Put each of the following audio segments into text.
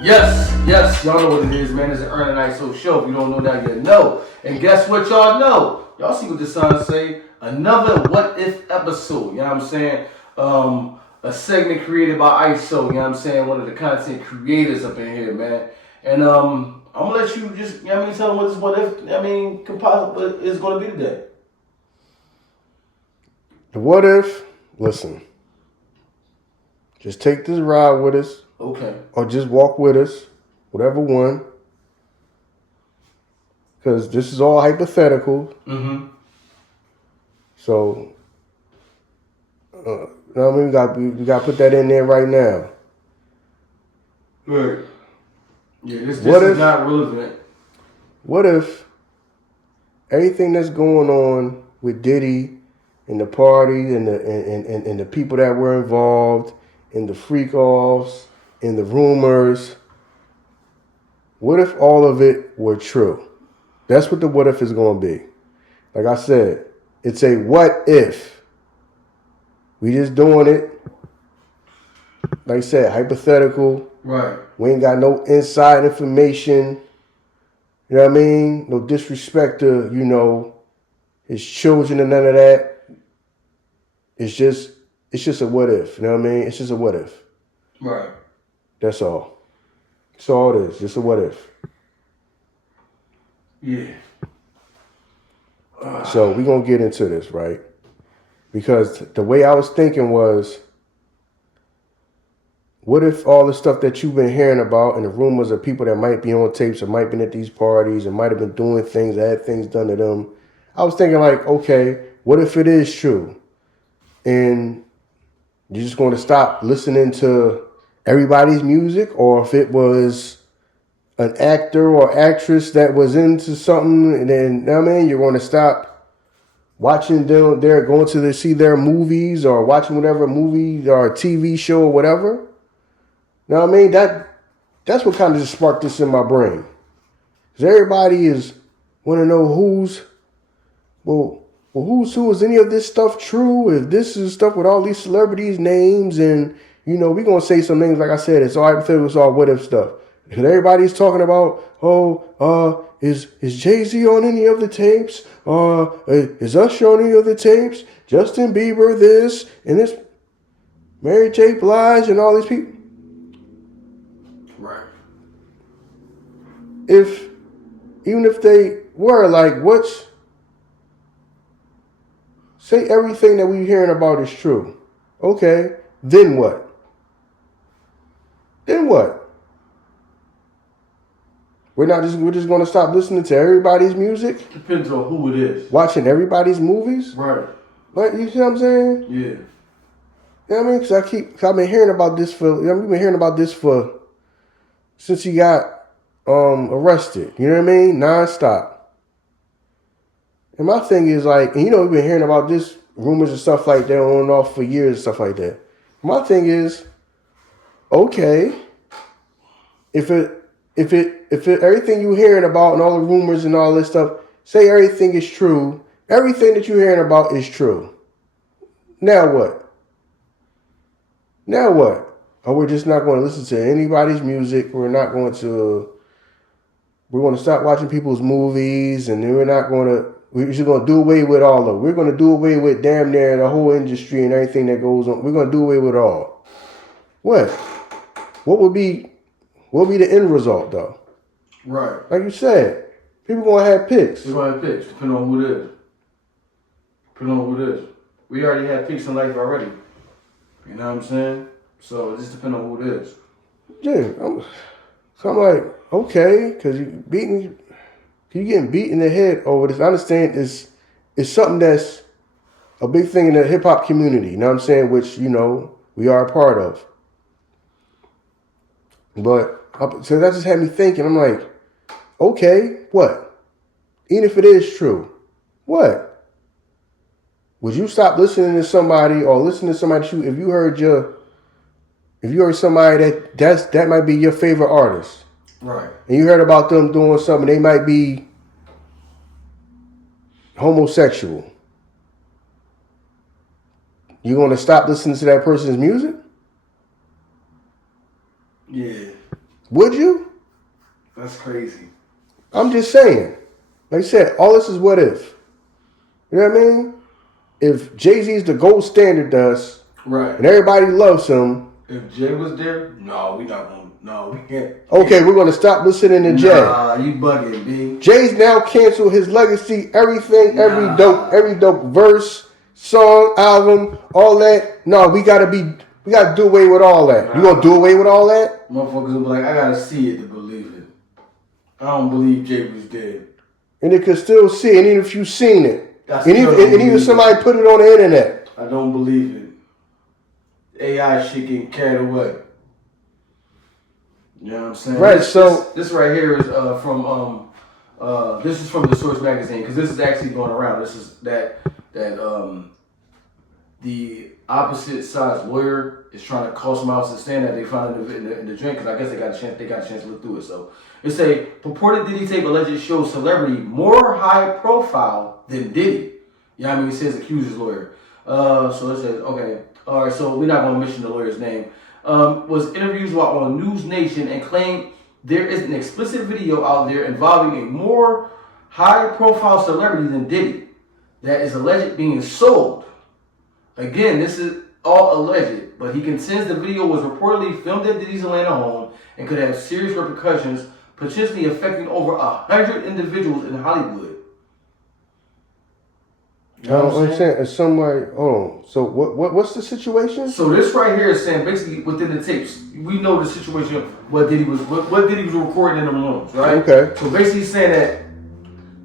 Yes, y'all know what it is, man. It's the Ern and Iso show. If you don't know that, you know. And guess what y'all know? Y'all see what the sign say? Another What If episode, you know what I'm saying? A segment created by Iso, you know what I'm saying? One of the content creators up in here, man. And I'm gonna let you just, you know what I mean, tell them what this What If, composite is gonna be today. The what if, listen, just take this ride with us. Okay. Or just walk with us, whatever one. Because this is all hypothetical. Mm-hmm. So, you know what I mean? We got to put that in there right now. Right. Yeah, this is not relevant. What if everything that's going on with Diddy and the party and the people that were involved and the freak-offs and the rumors, what if all of it were true? That's what the what if is going to be. Like I said, it's a what if. We just doing it. Like I said, hypothetical. Right. We ain't got no inside information. You know what I mean? No disrespect to, his children and none of that. It's just a what if. You know what I mean? It's just a what if. Right. That's all. That's all it is. Just a what if. Yeah. So we're going to get into this, right? Because the way I was thinking was, what if all the stuff that you've been hearing about and the rumors of people that might be on tapes or might be at these parties and might have been doing things, had things done to them. I was thinking like, okay, what if it is true? And you're just going to stop listening to everybody's music, or if it was an actor or actress that was into something, and then, you're going to stop watching them, they're going to see their movies or watching whatever movie or TV show or whatever. You know what I mean? That's what kind of just sparked this in my brain. Because everybody is want to know who's who, is any of this stuff true? If this is stuff with all these celebrities' names, and we're gonna say some things, like I said, it's all hypothetical, it's all what if stuff. And everybody's talking about, is Jay-Z on any of the tapes? Is Usher on any of the tapes? Justin Bieber this, and this Mary J. Blige and all these people. Right. Even if they were, like, say everything that we're hearing about is true. Okay, then what? We're just going to stop listening to everybody's music? Depends on who it is. Watching everybody's movies? Right. Like, you see what I'm saying? Yeah. You know what I mean? Because I've been hearing about this since he got arrested. You know what I mean? Nonstop. And my thing is like, we've been hearing about this, rumors and stuff like that on and off for years and stuff like that. My thing is, okay, if everything you're hearing about and all the rumors and all this stuff, say everything is true, everything that you're hearing about is true. Now what? Oh, we're just not going to listen to anybody's music. We're going to stop watching people's movies, and then we're just going to do away with all of it. We're going to do away with damn near the whole industry and everything that goes on. We're going to do away with it all. What? What would be the end result, though? Right. Like you said, people going to have picks. We're going to have picks, depending on who it is. We already have picks in life already. You know what I'm saying? So it just depends on who it is. Yeah. So I'm like, okay, because you're getting beat in the head over this. I understand it's something that's a big thing in the hip hop community, you know what I'm saying? Which, we are a part of. But so that just had me thinking. I'm like, okay, what? Even if it is true, what? Would you stop listening to somebody or listening to somebody if you heard somebody that might be your favorite artist? Right. And you heard about them doing something, they might be homosexual. You going to stop listening to that person's music? Yeah. Would you? That's crazy. I'm just saying. Like I said, all this is what if. You know what I mean? If Jay-Z is the gold standard to us, right, and everybody loves him. If Jay was there, no, we not gonna. No, we can't. Okay, we're gonna stop listening to Jay. Nah, you bugging, B. Jay's now canceled his legacy, everything, every dope verse, song, album, all that. No, we gotta do away with all that. You gonna do away with all that? Motherfuckers will be like, I gotta see it to believe it. I don't believe Jay was dead. And they could still see it, and even if you've seen it. And even if somebody put it on the internet. I don't believe it. AI shit getting carried away. You know what I'm saying? Right, this right here is from the Source magazine, because this is actually going around. This is that the opposite side's lawyer is trying to call some else to stand that they found in the drink, because I guess they got a chance to look through it. So it's a purported Diddy tape alleged shows celebrity more high profile than Diddy. You know what I mean? It says accuser's lawyer. So it says, okay, all right, so we're not going to mention the lawyer's name. Was interviews while on News Nation and claimed there is an explicit video out there involving a more high-profile celebrity than Diddy that is alleged being sold. Again, this is all alleged, but he contends the video was reportedly filmed at Diddy's Atlanta home and could have serious repercussions, potentially affecting over 100 individuals in Hollywood. You know I don't understand. It's somebody. Hold on. So what's the situation? So this right here is saying basically within the tapes, we know the situation. What Diddy was recording in the rooms, right? Okay. So basically saying that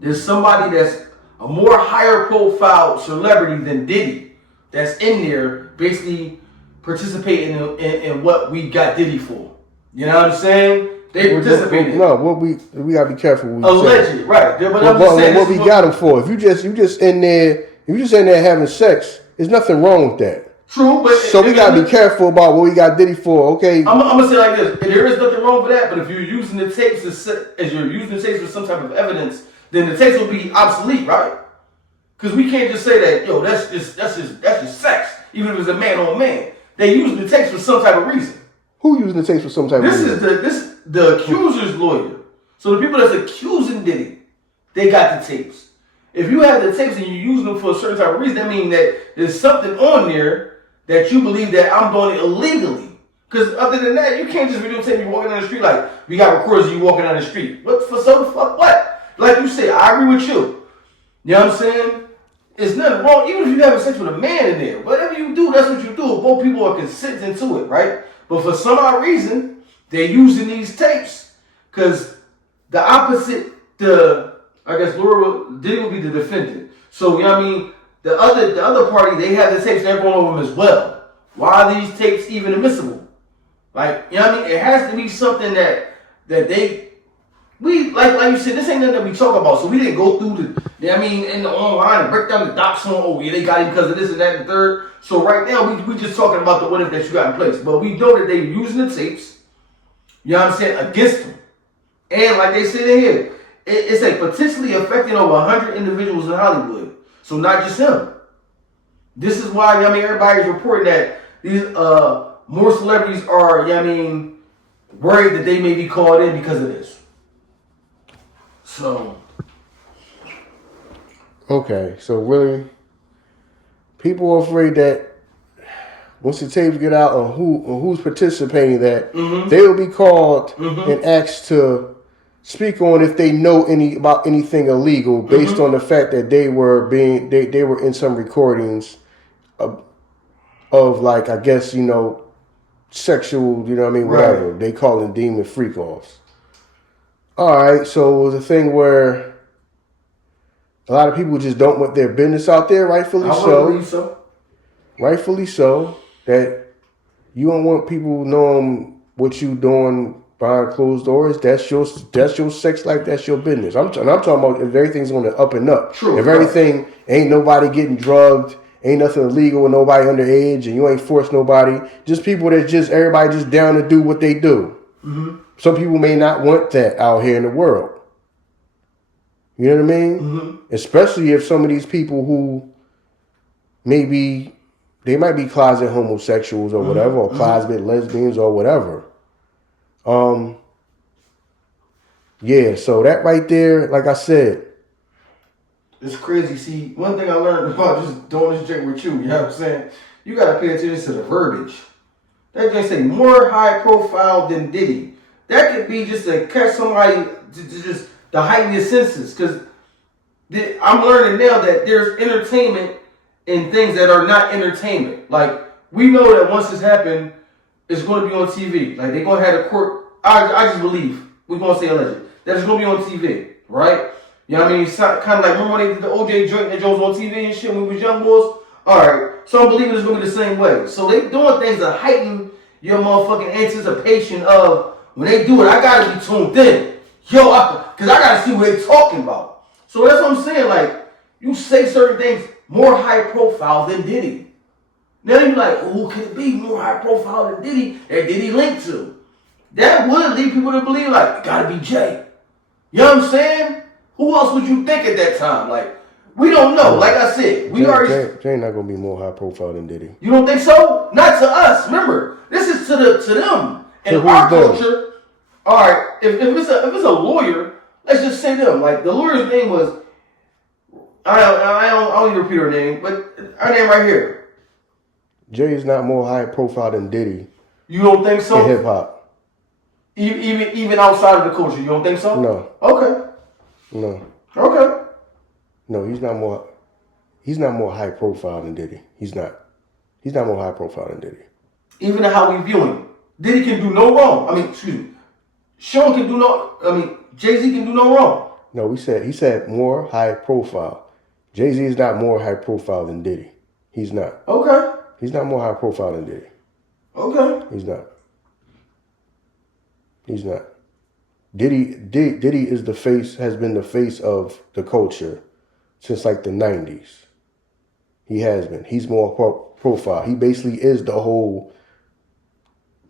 there's somebody that's a more higher profile celebrity than Diddy that's in there, basically participating in what we got Diddy for. You know what I'm saying? They participated. No, we gotta be careful. Alleged, right? But what we got him for? If you just in there having sex, there's nothing wrong with that. True, but so we gotta be careful about what we got Diddy for. Okay, I'm gonna say like this: there is nothing wrong with that. But if you're using the tapes for some type of evidence, then the tapes will be obsolete, right? Because we can't just say that, yo, that's just sex, even if it's a man on man. They using the tapes for some type of reason. Who using the tapes for some type of reason? This is the accuser's lawyer. So the people that's accusing Diddy, they got the tapes. If you have the tapes and you're using them for a certain type of reason, that means that there's something on there that you believe that I'm doing it illegally. Because other than that, you can't just videotape me walking down the street like we got recorders of you walking down the street. What for? So the fuck what? Like you said, I agree with you. You know what I'm saying? It's nothing wrong, even if you having sex with a man in there. Whatever you do, that's what you do. Both people are consenting to it, right? But for some odd reason, they're using these tapes because the opposite, I guess Diddy will be the defendant. So, you know what I mean? The other party, they have the tapes, they're going over them as well. Why are these tapes even admissible? Like, you know what I mean? It has to be something that like you said, this ain't nothing that we talk about. So we didn't go through in the online and break down the docs on, oh yeah, they got him because of this and that and third. So right now, we just talking about the what if that you got in place. But we know that they're using the tapes, you know what I'm saying, against them. And like they said in here, it's like potentially affecting over 100 individuals in Hollywood. So not just him. This is why, everybody's reporting that these more celebrities are, worried that they may be called in because of this. So. Okay, so really, people are afraid that once the tapes get out on who's participating, that they will be called and asked to speak on if they know about anything illegal based on the fact that they were in some recordings of like, I guess, sexual, whatever. Right. They call them demon freak offs. All right, so it was a thing where a lot of people just don't want their business out there, rightfully so. Believe so. Rightfully so. That you don't want people knowing what you doing behind closed doors. That's your sex life. That's your business. I'm talking about if everything's on the up and up. True. If everything ain't nobody getting drugged, ain't nothing illegal with nobody underage, and you ain't forced nobody. Just people that everybody just down to do what they do. Mm-hmm. Some people may not want that out here in the world. You know what I mean? Mm-hmm. Especially if some of these people who they might be closet homosexuals or whatever, or closet lesbians or whatever. Yeah, so that right there, like I said, it's crazy. See, one thing I learned about just doing this drink with you know what I'm saying? You gotta pay attention to the verbiage. That just say more high profile than Diddy. That could be just to catch somebody to just to heighten your senses. Because I'm learning now that there's entertainment in things that are not entertainment. Like, we know that once this happened, it's going to be on TV. Like, they're going to have a court. I just believe, we're going to say alleged, that it's going to be on TV, right? You know what I mean? It's kind of like, remember when they did the OJ joint that was on TV and shit when we was young boys? Alright, so I'm believing it's going to be the same way. So they doing things to heighten your motherfucking anticipation of, when they do it, I got to be tuned in. Yo, because I got to see what they talking about. So that's what I'm saying. Like, you say certain things more high profile than Diddy. Now you're like, who could it be more high profile than Diddy that Diddy linked to? That would lead people to believe, like, it gotta be Jay. You know what I'm saying? Who else would you think at that time? Like, we don't know. Like I said, Jay not gonna be more high profile than Diddy. You don't think so? Not to us. Remember, this is to them. And our culture. All right, if it's a lawyer, let's just say them. Like, the lawyer's name was, I don't even repeat her name, but her name right here. Jay is not more high profile than Diddy. You don't think so? In hip hop. Even outside of the culture, you don't think so? No. Okay. No. Okay. No, he's not more high profile than Diddy. He's not more high profile than Diddy. Even how we view him. Diddy can do no wrong. I mean, excuse me. Sean can do no, Jay-Z can do no wrong. No, he said more high profile. Jay-Z is not more high profile than Diddy. He's not. Okay. He's not more high profile than Diddy. Okay. He's not. He's not. Diddy is has been the face of the culture since like the 90s. He has been. He's more profile. He basically is the whole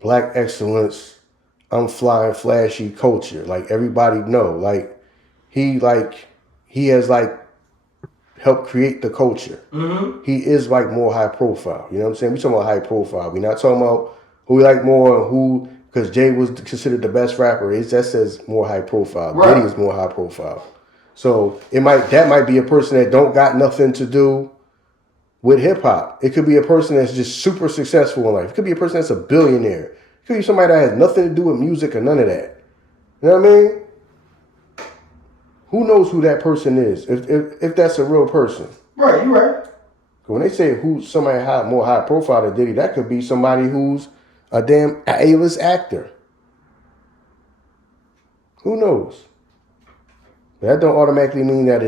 black excellence, I'm flying flashy culture. Like, everybody know. Like, he has like helped create the culture. Mm-hmm. He is like more high profile. You know what I'm saying? We talking about high profile. We're not talking about who we like more, who, because Jay was considered the best rapper. That says more high profile. Right. Diddy is more high profile. So that might be a person that don't got nothing to do with hip hop. It could be a person that's just super successful in life. It could be a person that's a billionaire. It could be somebody that has nothing to do with music or none of that. You know what I mean? Who knows who that person is? If that's a real person. Right, you're right. When they say who's somebody more high profile than Diddy, that could be somebody who's a damn A-list actor. Who knows? That don't automatically mean that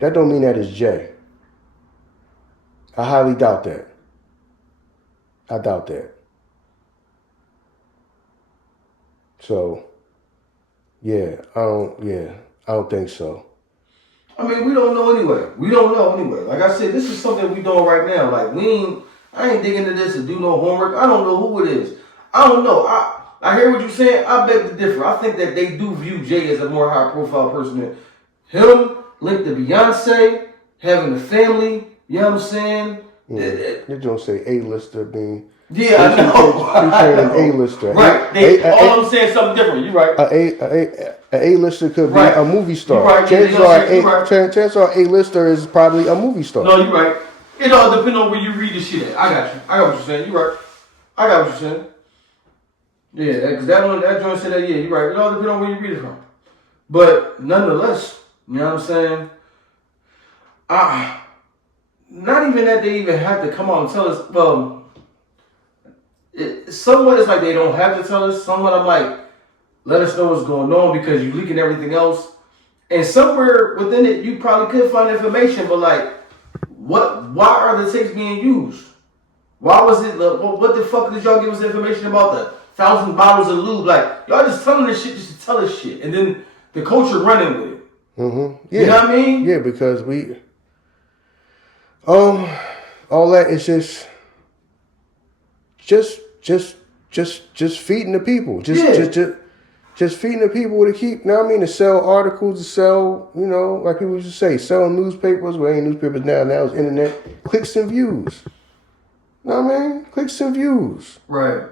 don't mean that is Jay. I highly doubt that. I doubt that. So, I don't think so. I mean, we don't know anyway. Like I said, this is something we doing right now. Like, I ain't digging into this to do no homework. I don't know who it is. I don't know. I hear what you're saying. I beg to differ. I think that they do view Jay as a more high profile person than him, linked to Beyonce, having a family. You know what I'm saying? You don't say A-lister being... Yeah, I know. An A-lister. Right. All I'm saying is something different. You're right. An A-lister could be a movie star. You're right. Chances are A-lister is probably a movie star. No, you're right. It all depends on where you read the shit at. I got you. I got what you're saying. You're right. I got what you're saying. Yeah, because that joint said that, yeah, you're right. It all depends on where you read it from. But nonetheless, you know what I'm saying? Not even that they even have to come out and tell us, well, somewhat it's like they don't have to tell us. Somewhat I'm like, let us know what's going on because you're leaking everything else. And somewhere within it, you probably could find information, but like, why are the tapes being used? Why was it, what the fuck did y'all give us information about the 1,000 bottles of lube? Like, y'all just telling this shit just to tell us shit. And then the culture running with it. Mm-hmm. Yeah. You know what I mean? Yeah, because all that is just feeding the people. Just feeding the people to keep, you know what I mean, to sell articles, to sell, you know, like people used to say, sell newspapers. Well, ain't newspapers now it's internet. Clicks and views. You know what I mean? Clicks and views. Right.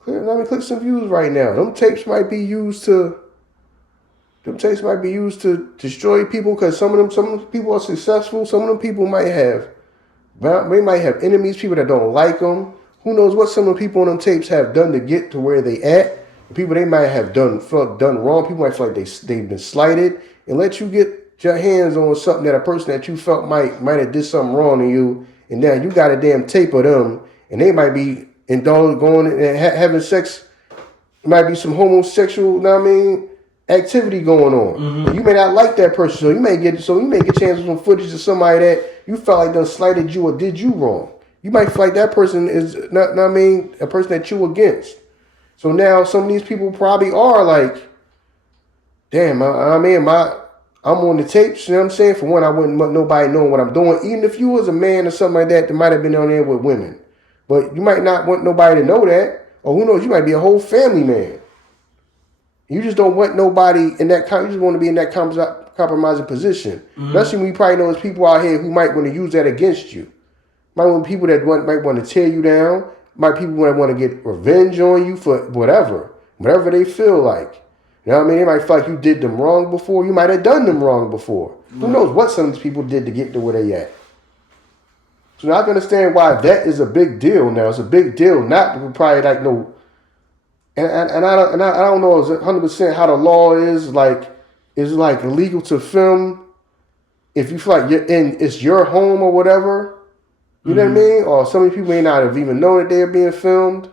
Clicks and views right now. Them tapes might be used to them tapes might be used to destroy people because some of them people are successful. Some of them people they might have enemies, people that don't like them. Who knows what some of the people on them tapes have done to get to where they at? People they might have done wrong. People might feel like they've been slighted, and let you get your hands on something that a person that you felt might have did something wrong to you, and now you got a damn tape of them, and they might be going and having sex. It might be some homosexual, you know what I mean, activity going on. Mm-hmm. You may not like that person, so you may get chance of some footage of somebody that you felt like done slighted you or did you wrong. You might feel like that person is not, you know what I mean, a person that you against. So now some of these people probably are like, damn, I'm on the tapes, you know what I'm saying? For one, I wouldn't want nobody knowing what I'm doing. Even if you was a man or something like that might have been on there with women. But you might not want nobody to know that. Or who knows, you might be a whole family man. You just don't want nobody in that, you just want to be in that compromising position. Mm-hmm. Especially when you probably know there's people out here who might want to use that against you. Might want people that might want to tear you down. Might people that want to get revenge on you for whatever they feel like. You know what I mean? They might feel like you did them wrong before. You might have done them wrong before. Mm-hmm. Who knows what some of these people did to get to where they at. So now I can understand why that is a big deal now. It's a big deal. Not probably like no... And I don't know 100% how the law is. Like, is it like illegal to film if you feel like it's your home or whatever? You know what I mean? Or some people may not have even known that they're being filmed.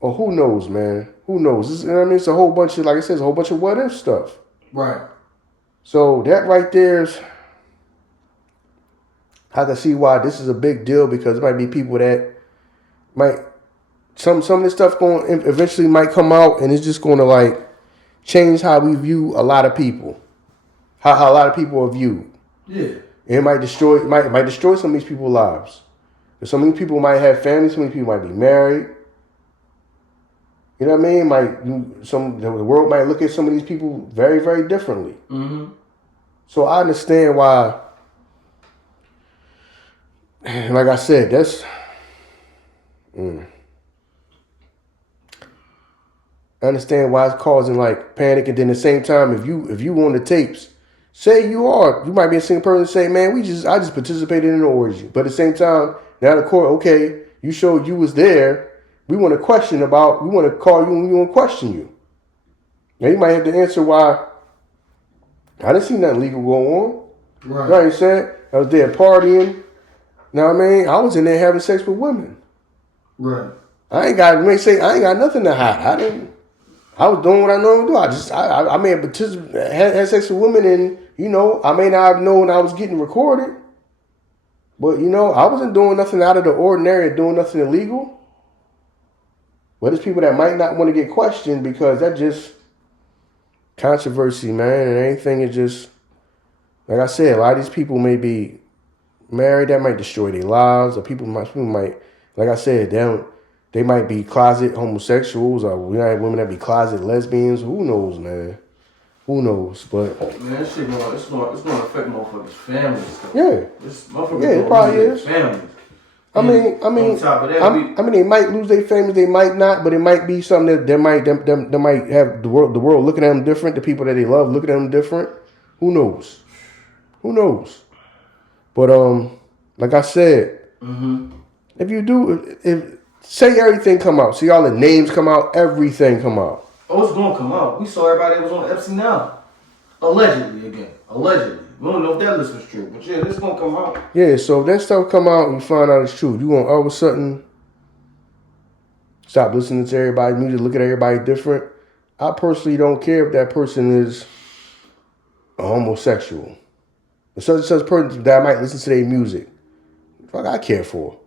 Or who knows, man? Who knows? You know what I mean? It's a whole bunch of, like I said, it's a whole bunch of what if stuff. Right. So that right there is, I can see why this is a big deal, because it might be people that might, some of this stuff going eventually might come out, and it's just going to like change how we view a lot of people, how a lot of people are viewed. Yeah. It might destroy some of these people's lives. Some of these people might have families. Some of these people might be married. You know what I mean? The world might look at some of these people very, very differently. Mm-hmm. So I understand why. Like I said, that's. I understand why it's causing like panic, and then at the same time, if you on the tapes, say you might be a single person and say, man, I just participated in an orgy, but at the same time, now the court, okay, you showed you was there. We want to call you and we want to question you. Now you might have to answer why. I didn't see nothing legal going on. Right. You know what I'm saying? I was there partying. You know what I mean? I was in there having sex with women. Right. I ain't got nothing to hide. I was doing what I normally do. I may have had sex with women, and I may not have known I was getting recorded. But I wasn't doing nothing out of the ordinary, doing nothing illegal. But there's people that might not want to get questioned because that just controversy, man. And anything is just, like I said, a lot of these people may be married. That might destroy their lives. Or people might, like I said, they might be closet homosexuals, or we have women that be closet lesbians. Who knows, man? Who knows? But man, this shit it's gonna affect motherfuckers' families. Yeah, it probably is. Families. I mean, on top of that, they might lose their families, they might not, but it might be something that they might have the world looking at them different. The people that they love looking at them different. Who knows? But like I said, if say everything come out, see all the names come out, everything come out. Oh, it's gonna come out. We saw everybody that was on Epstein now, allegedly. We don't know if that list was true, but yeah, this gonna come out. Yeah, so if that stuff come out and you find out it's true, you gonna all of a sudden stop listening to everybody's music, look at everybody different. I personally don't care if that person is a homosexual. If such person that I might listen to their music, fuck, I care for.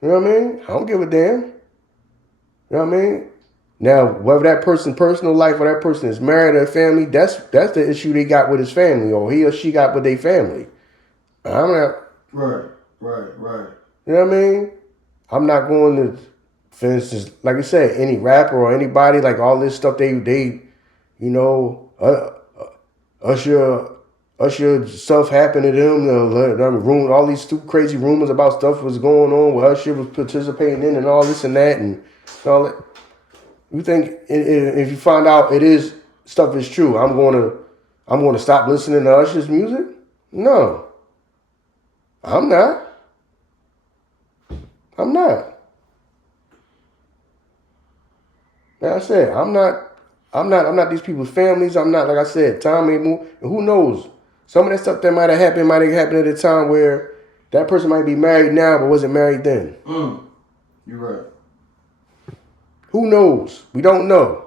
You know what I mean? I don't give a damn. You know what I mean? Now, whether that person's personal life or that person is married or family, that's the issue they got with his family, or he or she got with their family. I'm not. Right. You know what I mean? I'm not going to, for instance, like I said, any rapper or anybody, like all this stuff they Usher stuff happened to them. All these crazy rumors about stuff was going on, what Usher was participating in, and all this and that, and all that. You think if you find out it is stuff is true, I'm gonna stop listening to Usher's music? No. I'm not. Like I said, I'm not these people's families. I'm not, like I said, time ain't move. And who knows? Some of that stuff that might have happened at a time where that person might be married now but wasn't married then. You're right. Who knows? We don't know.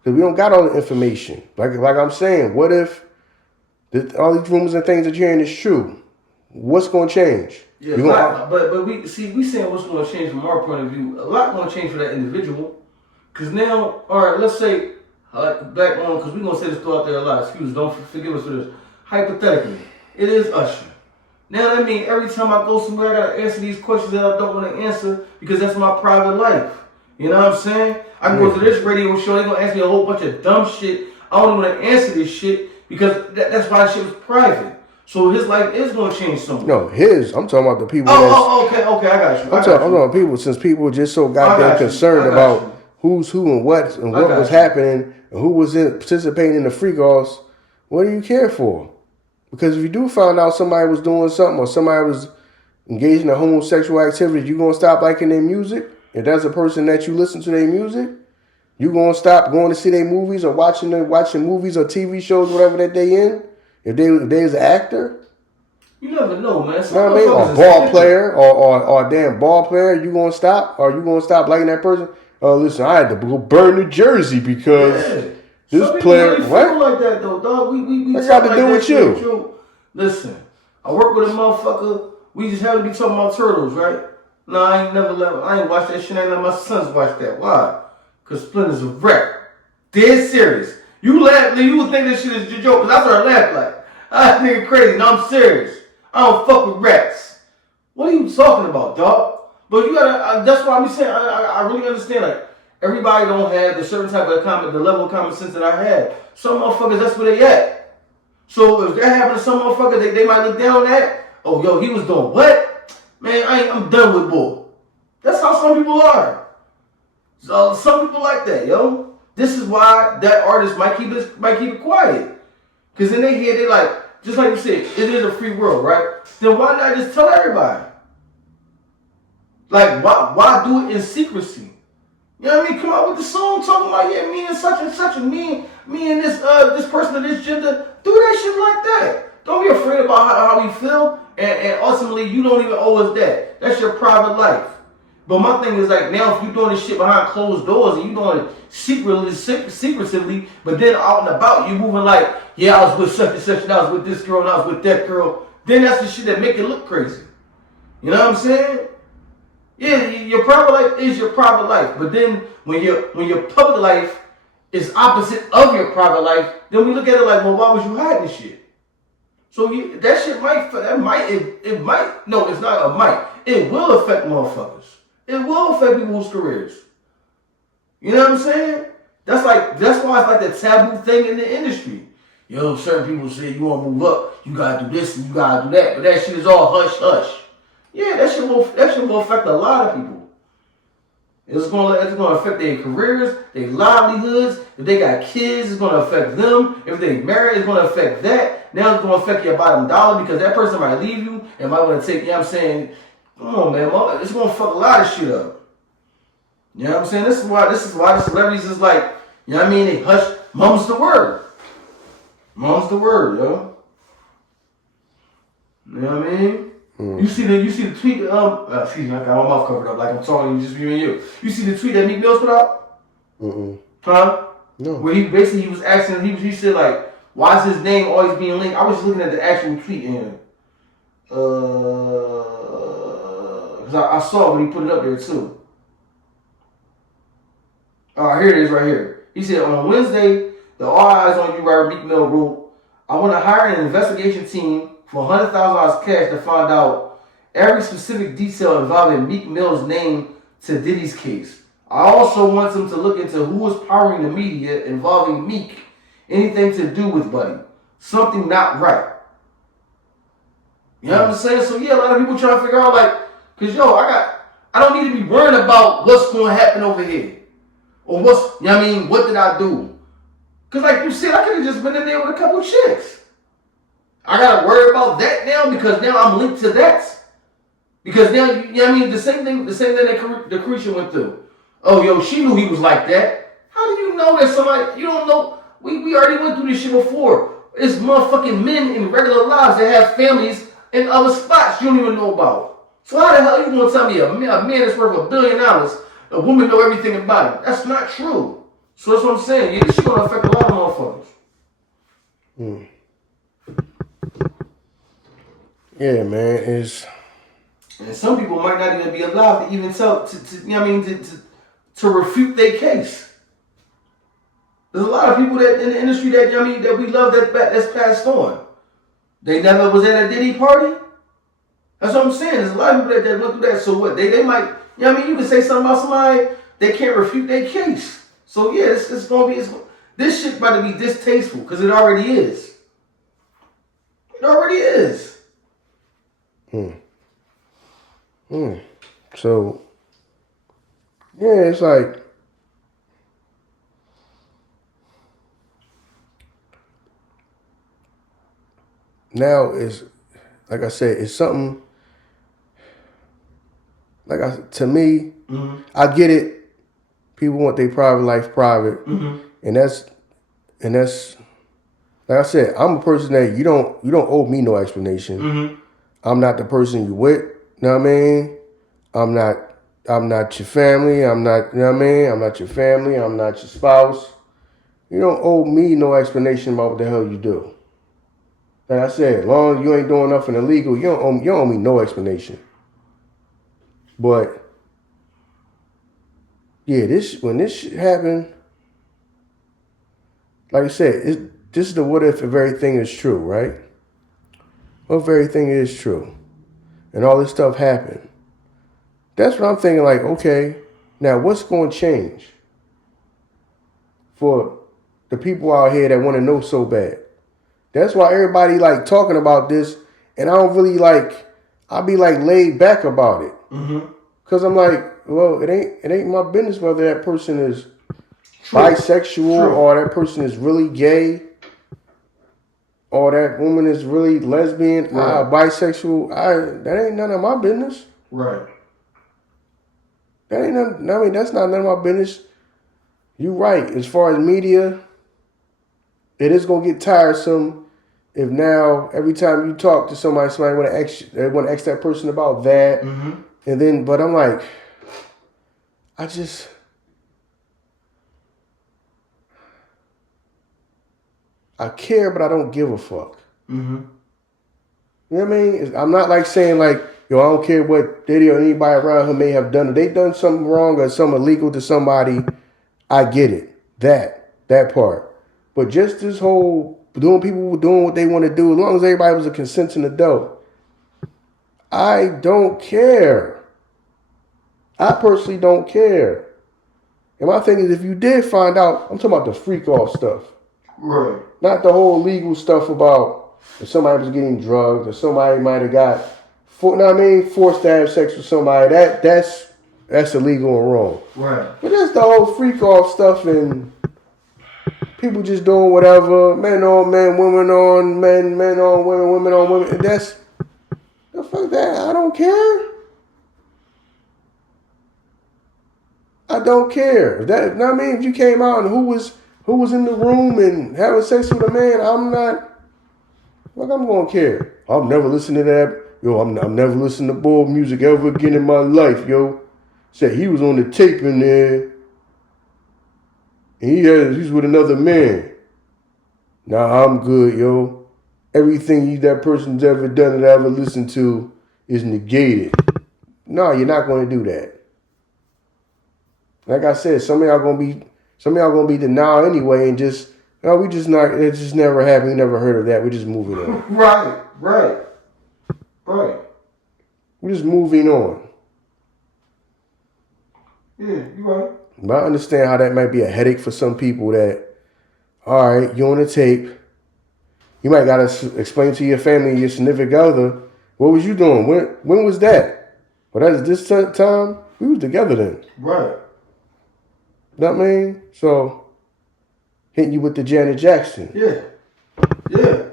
Because we don't got all the information. Like I'm saying, what if all these rumors and things that you're hearing is true? What's going to change? Yeah, but we saying what's going to change from our point of view. A lot going to change for that individual. Because now, all right, let's say, back on, because we're going to say this throughout there a lot. Excuse, don't forgive us for this. Hypothetically, it is Usher. Now that means every time I go somewhere, I got to answer these questions that I don't want to answer because that's my private life. You know what I'm saying? I can go to this radio show, they're going to ask me a whole bunch of dumb shit. I don't even want to answer this shit because that's why shit was private. So his life is going to change somewhat. No, I'm talking about the people. Okay, I got you. I'm talking about people, since people just so goddamn concerned about who's who and what was happening and who was participating in the freak offs. What do you care for? Because if you do find out somebody was doing something or somebody was engaging in homosexual activity, you going to stop liking their music? If that's a person that you listen to their music, you going to stop going to see their movies or watching movies or TV shows, whatever that they in? If they is an actor? You never know, man. You know what I mean? Or a ball player or a damn ball player, you going to stop? Or you going to stop liking that person? Listen, I had to go burn New Jersey because this player... Really what? feel like that, though, dog. We What's got to do with you? Listen, I work with a motherfucker. We just have to be talking about turtles, right? No, I ain't watched that shit. I ain't let my sons watch that. Why? Because Splinter's a wreck. Dead serious. You laugh, you would think this shit is a joke, because that's what I laugh like. That nigga crazy. No, I'm serious. I don't fuck with rats. What are you talking about, dog? But you gotta, that's why I'm saying, I really understand, like, everybody don't have the certain type of the level of common sense that I have. Some motherfuckers, that's where they at. So if that happened to some motherfucker, they might look down at, oh, yo, he was doing what? Man, I'm done with bull. That's how some people are. So some people like that, yo. This is why that artist might keep it quiet. Because in their head, they like, just like you said, it is a free world, right? Then why not just tell everybody? Like, why do it in secrecy? You know what I mean? Come out with the song talking about, yeah, me and such and such, and me and this person of this gender. Do that shit like that. Don't be afraid about how we feel, and ultimately, you don't even owe us that. That's your private life. But my thing is, like, now if you're doing this shit behind closed doors and you're doing it secretively, but then out and about, you moving like, yeah, I was with such and such, and I was with this girl, and I was with that girl, then that's the shit that make it look crazy. You know what I'm saying? Yeah, your private life is your private life, but then when your public life is opposite of your private life, then we look at it like, well, why was you hiding shit? So that shit it will affect motherfuckers. It will affect people's careers. You know what I'm saying? That's why it's like the taboo thing in the industry. Yo, certain people say you want to move up, you gotta do this and you gotta do that, but that shit is all hush hush. Yeah, that shit will affect a lot of people. It's gonna affect their careers, their livelihoods. If they got kids, it's gonna affect them. If they married, it's gonna affect that. Now it's gonna affect your bottom dollar because that person might leave you and might want to take. You know what I'm saying? Come on, man, it's gonna fuck a lot of shit up. You know what I'm saying? This is why the celebrities is like, you know what I mean? They hush. Mum's the word. Mum's the word, yo. You know what I mean? You see the tweet, excuse me, I got my mouth covered up like I'm talking to just you and you. You see the tweet that Meek Mills put out? Huh? No. Where he was asking, he said like, why is his name always being linked? I was just looking at the actual tweet in because I saw when he put it up there too. Here it is right here. He said, on Wednesday, the All Eyes on You rapper Meek Mill wrote, I want to hire an investigation team for $100,000 cash to find out every specific detail involving Meek Mill's name to Diddy's case. I also want them to look into who is powering the media involving Meek. Anything to do with Buddy. Something not right. You know what I'm saying? So yeah, a lot of people trying to figure out like, cause yo, I don't need to be worried about what's going to happen over here. Or what did I do? Because like you said, I could have just been in there with a couple chicks. I got to worry about that now because now I'm linked to that. Because now, you know what I mean? The same thing that Decretia went through. Oh, yo, she knew he was like that. How do you know that somebody, you don't know, we already went through this shit before. It's motherfucking men in regular lives that have families in other spots you don't even know about. So how the hell you gonna tell me a man that's worth $1 billion, a woman know everything about it? That's not true. So that's what I'm saying. Yeah, this shit gonna affect a lot of motherfuckers. Yeah, man, it's... And some people might not even be allowed to even tell, you know what I mean, to refute their case. There's a lot of people that in the industry that, you know what I mean, that we love that's passed on. They never was at a Diddy party. That's what I'm saying. There's a lot of people that went through that. So what? They might, you know what I mean, you can say something about somebody, they can't refute their case. So yeah, it's gonna be, this shit about to be distasteful because it already is. It already is. So, yeah, it's like, now it's, like I said, it's something, to me, I get it. People want their private life private. And that's, like I said, I'm a person that you don't owe me no explanation. I'm not the person you with, you know what I mean? I'm not your family. I'm not, you know what I mean? I'm not your family. I'm not your spouse. You don't owe me no explanation about what the hell you do. Like I said, as long as you ain't doing nothing illegal, you don't owe me no explanation. But yeah, when this shit happened, like I said, this is the what if everything is true, right? What if everything is true? And all this stuff happened. That's what I'm thinking, like, okay, now what's going to change for the people out here that want to know so bad? That's why everybody like talking about this, and I don't really like, I'll be like laid back about it. Because I'm like, well, it ain't my business whether that person is bisexual or that person is really gay or that woman is really lesbian, bisexual. That ain't none of my business. Right. That ain't none, I mean, that's not none of my business. You right. As far as media, it is going to get tiresome if now every time you talk to somebody want to ask that person about that. And then, but I'm like, I care, but I don't give a fuck. You know what I mean? I'm not like saying like, yo, I don't care what Diddy or anybody around him may have done. If they done something wrong or something illegal to somebody, I get it. That part. But just this whole people doing what they want to do, as long as everybody was a consenting adult, I don't care. I personally don't care. And my thing is, if you did find out, I'm talking about the freak off stuff. Right. Not the whole legal stuff about if somebody was getting drugged or somebody might have got, forced to have sex with somebody. That's illegal and wrong. Right. But that's the whole freak off stuff and people just doing whatever, men on men, women on men, men on women, women on women. And that's the fuck that. I don't care. I don't care. If you came out and who was in the room and having sex with a man, I'm gonna care. I'm never listening to that. Yo, I'm never listening to bull music ever again in my life, yo. Said he was on the tape in there. And he's with another man. Nah, I'm good, yo. Everything that person's ever done and I ever listened to is negated. No, you're not going to do that. Like I said, some of y'all gonna be denial anyway, and just we just not. It just never happened. We never heard of that. We're just moving on. Right. We're just moving on. Yeah, you're right. But I understand how that might be a headache for some people. That all right, you're on the tape. You might gotta explain to your family, your significant other, what was you doing? When was that? Well, that's this time. We was together then. Right. You know what I mean? So, hitting you with the Janet Jackson. Yeah. Yeah.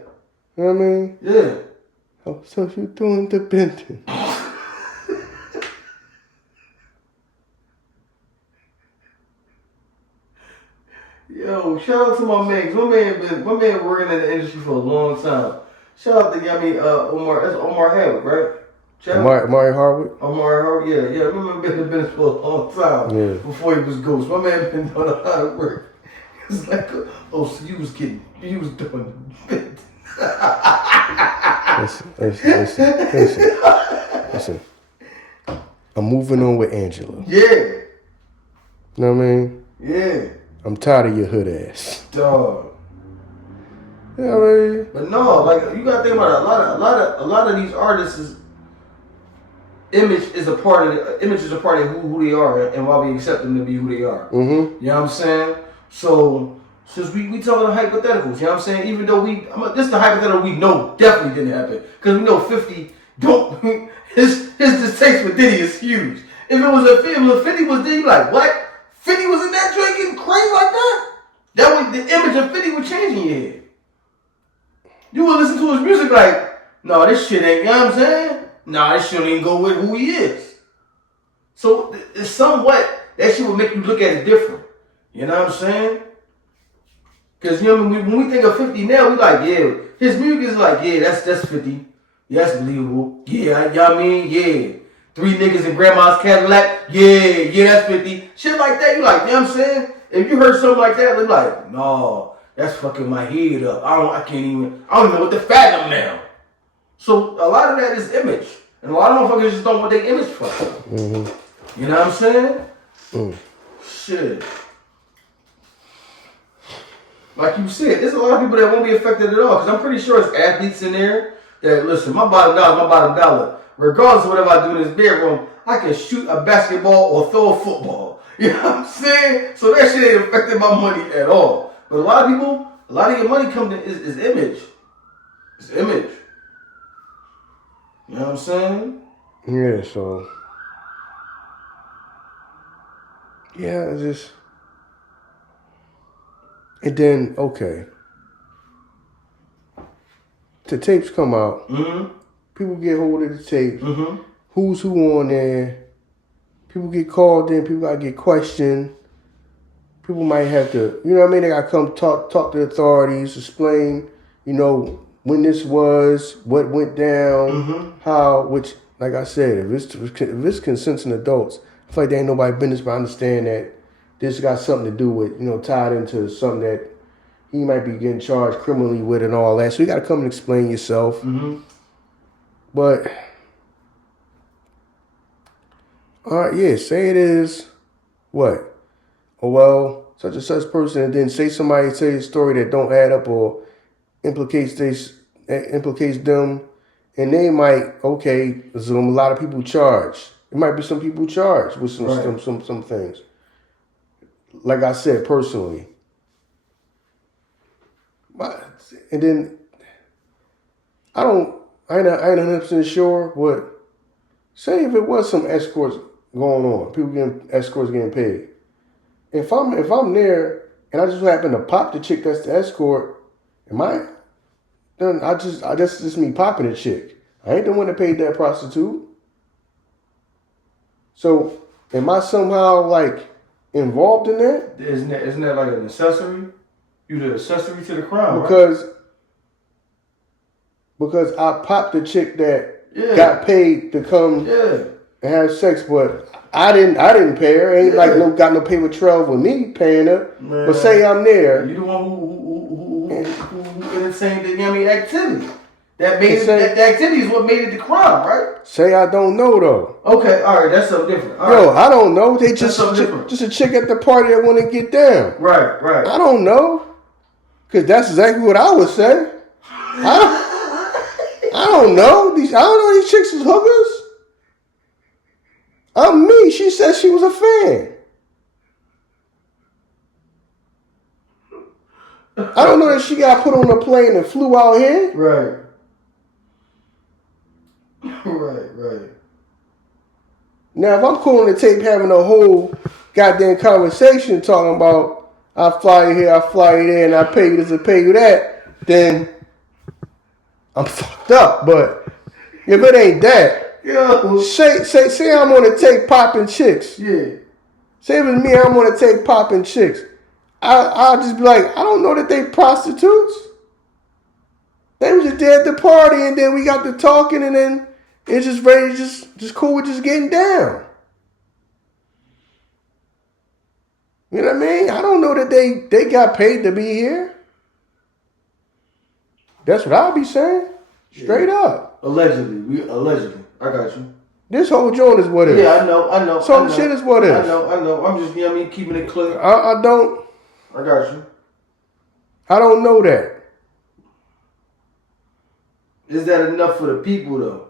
You know what I mean? Yeah. Oh, so you doing the bending. Yo, shout out to my man. 'Cause my man working in the industry for a long time. Shout out to Omar. That's Omar Howard, right? Amari Harwood? Omar Howard, yeah. Remember been in the business for a long time before he was Ghost. My man been doing a lot of work. It's like, so you was doing bit. Listen. I'm moving on with Angela. Yeah. You know what I mean? Yeah. I'm tired of your hood ass. Dog. You know what I mean? But no, like you gotta think about it. A lot of these artists' image is a part of who they are and why we accept them to be who they are. Mm-hmm. You know what I'm saying? So since we talking hypotheticals, you know what I'm saying? Even though this is the hypothetical we know definitely didn't happen. Because we know 50 don't his distaste for Diddy is huge. If 50 was Diddy, like what? 50 was in that joint getting crazy like that? That was the image of 50 would change in your head. You would listen to his music like, no, this shit ain't, you know what I'm saying? Nah, this shit ain't go with who he is. So it's somewhat, that shit would make you look at it different. You know what I'm saying? Because, you know, when we think of 50 now, we like, yeah, his music is like, yeah, that's 50. Yeah, that's believable. Yeah, you know what I mean? Yeah. 3 niggas in grandma's Cadillac. Yeah, that's 50. Shit like that, you like, you know what I'm saying? If you heard something like that, you're like, no, that's fucking my head up. I don't even know what to fathom now. So a lot of that is image. And a lot of motherfuckers just don't want their image from. Mm-hmm. You know what I'm saying? Shit. Like you said, there's a lot of people that won't be affected at all. Because I'm pretty sure there's athletes in there that, listen, my bottom dollar is my bottom dollar. Regardless of whatever I do in this bedroom, I can shoot a basketball or throw a football. You know what I'm saying? So that shit ain't affecting my money at all. But a lot of people, a lot of your money comes is image. It's image. You know what I'm saying? Yeah, so. Yeah, it's just. And then, okay. The tapes come out. Mm-hmm. People get hold of the tapes. Mm-hmm. Who's who on there? People get called in. People gotta get questioned. People might have to, you know what I mean? They gotta come talk to the authorities, explain, you know, when this was, what went down, how, which, like I said, if it's consenting adults, I feel like there ain't nobody business, but I understand that this got something to do with, you know, tied into something that he might be getting charged criminally with and all that. So you gotta come and explain yourself. Mm-hmm. But, all right, yeah, say it is, what? Oh, well, such and such person, and then say a story that don't add up or implicates them, and they might, okay, there's a lot of people charged. There might be some people charged with some things. Like I said, personally. And then, I ain't 100% sure, but say if it was some escorts going on, escorts getting paid. If I'm there and I just happen to pop the chick that's the escort, then just me popping the chick. I ain't the one that paid that prostitute. So am I somehow like involved in that? Isn't that like an accessory? You the accessory to the crime, because I popped the chick that got paid to come and have sex, but I didn't pay her. Ain't got no paper trail with me paying her. Man, but say I'm there. You the one who entertained the activity. That activity is what made it the crime, right? Say I don't know though. Okay, all right, that's something different. I don't know. They just a chick at the party that want to get down. Right. I don't know, cause that's exactly what I would say. I don't know. I don't know these chicks is hookers. I'm me. She said she was a fan. I don't know if she got put on a plane and flew out here. Right. Now, if I'm calling the tape having a whole goddamn conversation talking about I fly you here, I fly you there, and I pay you this and pay you that, then I'm fucked up. But if it ain't that, say I'm gonna take popping chicks. Yeah. Say it was me, I'm gonna take popping chicks. I'll just be like, I don't know that they prostitutes. They was just there at the party, and then we got to talking, and then it's just ready, just cool with just getting down. You know what I mean? I don't know that they got paid to be here. That's what I'll be saying. Straight up. Allegedly. I got you. This whole joint is what it is. Yeah, I know. Some shit is what it is. I know. I'm just, keeping it clear. I don't. I got you. I don't know that. Is that enough for the people, though?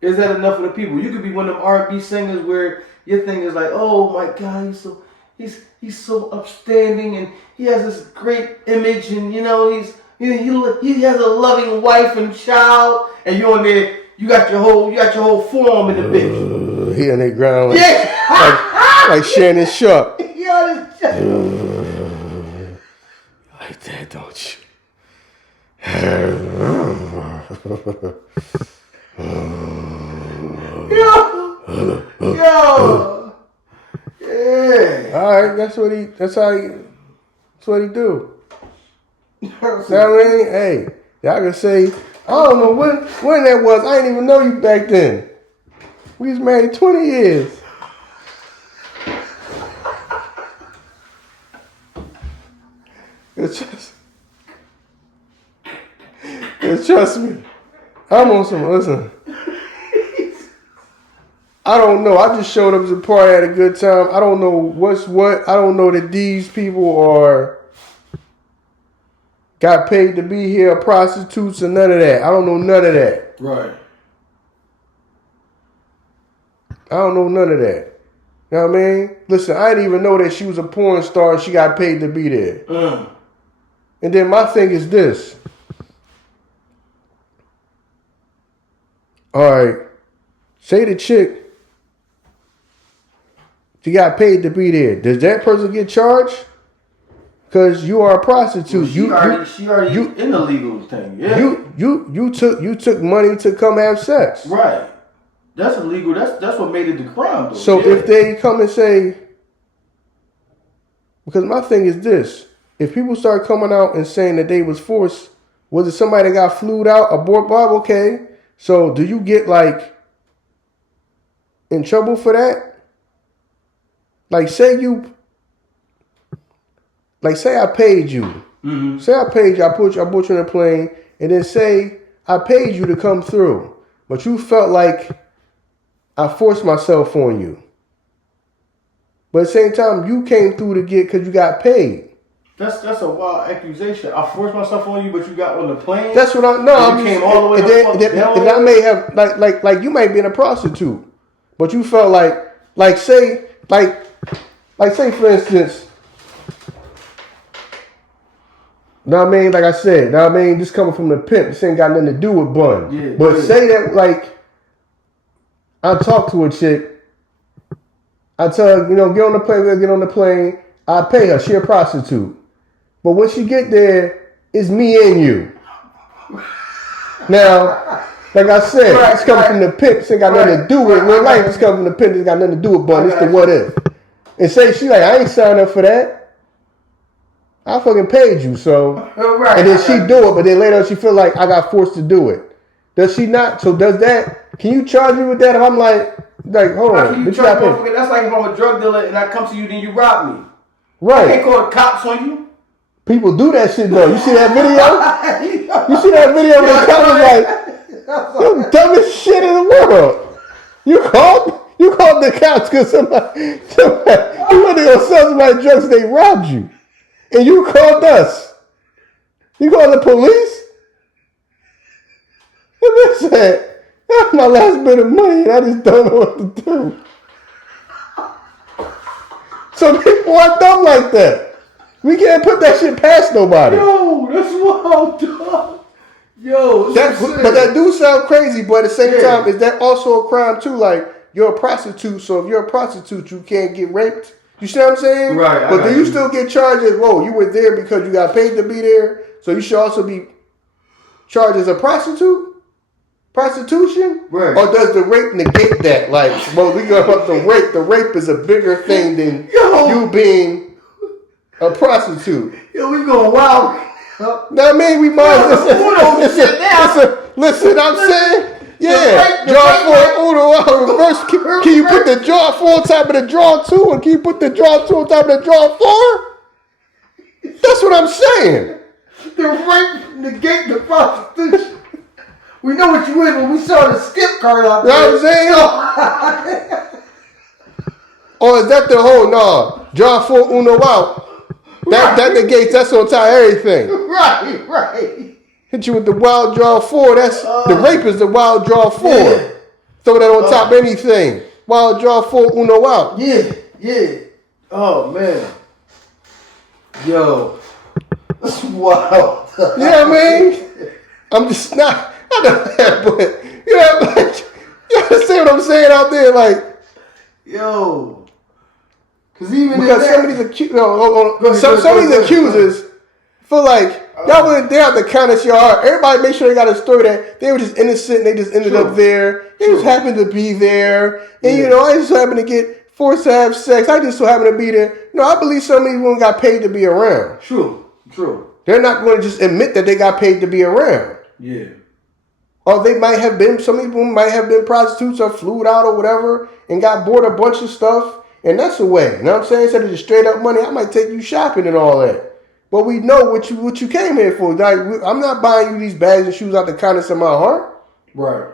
Is that enough for the people? You could be one of them R&B singers where your thing is like, oh my God, he's so upstanding and he has this great image and he has a loving wife and child, and you're on there, you got your whole form in the bitch. He on the ground like Shannon Sharp. Like that, don't you? Yo. Yeah. All right, that's what he do. You know what I mean? Hey, y'all can say, I don't know when that was. I didn't even know you back then. We was married 20 years. Trust me. I'm on some, listen. I don't know. I just showed up to the party, had a good time. I don't know what's what. I don't know that these people got paid to be here, prostitutes, and none of that. I don't know none of that. Right. I don't know none of that. You know what I mean? Listen, I didn't even know that she was a porn star and she got paid to be there. And then my thing is this. All right. Say the chick, she got paid to be there. Does that person get charged? Because you are a prostitute. Well, she already in the legal thing. Yeah. You took money to come have sex. Right. That's illegal. That's what made it the crime, though. So if they come and say, because my thing is this, if people start coming out and saying that they was forced, was it somebody that got flued out, abort Bob? Okay. So do you get in trouble for that? Say I paid you. Mm-hmm. Say I paid you, I put you on a plane, and then say I paid you to come through, but you felt like I forced myself on you. But at the same time, you came through to get because you got paid. That's a wild accusation. I forced myself on you, but you got on the plane. That's what I came all the way and I may have like you might be in a prostitute, but you felt say for instance. Know what I mean? Like I said, know what I mean? This coming from the pimp. This ain't got nothing to do with bun. Yeah, but say that I talk to a chick. I tell her, get on the plane, we'll get on the plane. I pay her. She a prostitute. But when she get there, it's me and you. Now, like I said, it's coming from the pimp. This ain't got nothing to do with real life. It's coming from the pimp. It's got nothing to do with bun. It's the what if. And say she I ain't signed up for that. I fucking paid you, so. Right. And then she do it, but then later she feel like I got forced to do it. Does she not? So does that? Can you charge me with that? If I'm like hold on. That's like if I'm a drug dealer and I come to you, then you rob me. Right. I can't call the cops on you. People do that shit though. You see that video? You see that video where the cops was the dumbest shit in the world. You called the cops because somebody you went to go sell somebody drugs and they robbed you. And you called us. You called the police? And they said, that's my last bit of money and I just don't know what to do. So people are dumb like that. We can't put that shit past nobody. Yo, that's wild, dog. Yo, but that do sound crazy, but at the same time, is that also a crime too? Like, you're a prostitute, so if you're a prostitute, you can't get raped? You see what I'm saying? Right. But do you still get charged as, whoa, you were there because you got paid to be there, so you should also be charged as a prostitute? Prostitution? Right. Or does the rape negate that? Like, well, we go about the rape. The rape is a bigger thing than you being a prostitute. Yo, we going wild. Now, I mean, we might listen, I'm saying, yeah, draw 4 Uno out reverse. Can you put the draw 4 on top of the draw 2? And can you put the draw 2 on top of the draw 4? That's what I'm saying. The rape negate the prostitution. We know what you is when we saw the skip card out there. You know what I'm saying? Or is that the whole, no, draw 4 Uno out? That negates, that's on top of everything. Right. Hit you with the wild draw 4. That's the rape is the wild draw 4. Yeah. Throw that on top of anything. Wild draw 4 Uno out. Yeah. Oh man. Yo. That's wild. You know what I mean? I'm just not, I know that, but you know, like, you understand what I'm saying out there? Like, yo. Because some of these accusers feel like y'all went there at the kindness of your heart. Everybody make sure they got a story that they were just innocent and they just ended up there. They just happened to be there. And you know, I just so happened to get forced to have sex. I just so happened to be there. No, I believe some of these women got paid to be around. True. They're not going to just admit that they got paid to be around. Yeah. Or they might have been, some people might have been prostitutes or flew out or whatever and got bought a bunch of stuff. And that's the way. You know what I'm saying? Instead of just straight up money, I might take you shopping and all that. But we know what you came here for. Like, I'm not buying you these bags and shoes out the kindness of my heart. Right.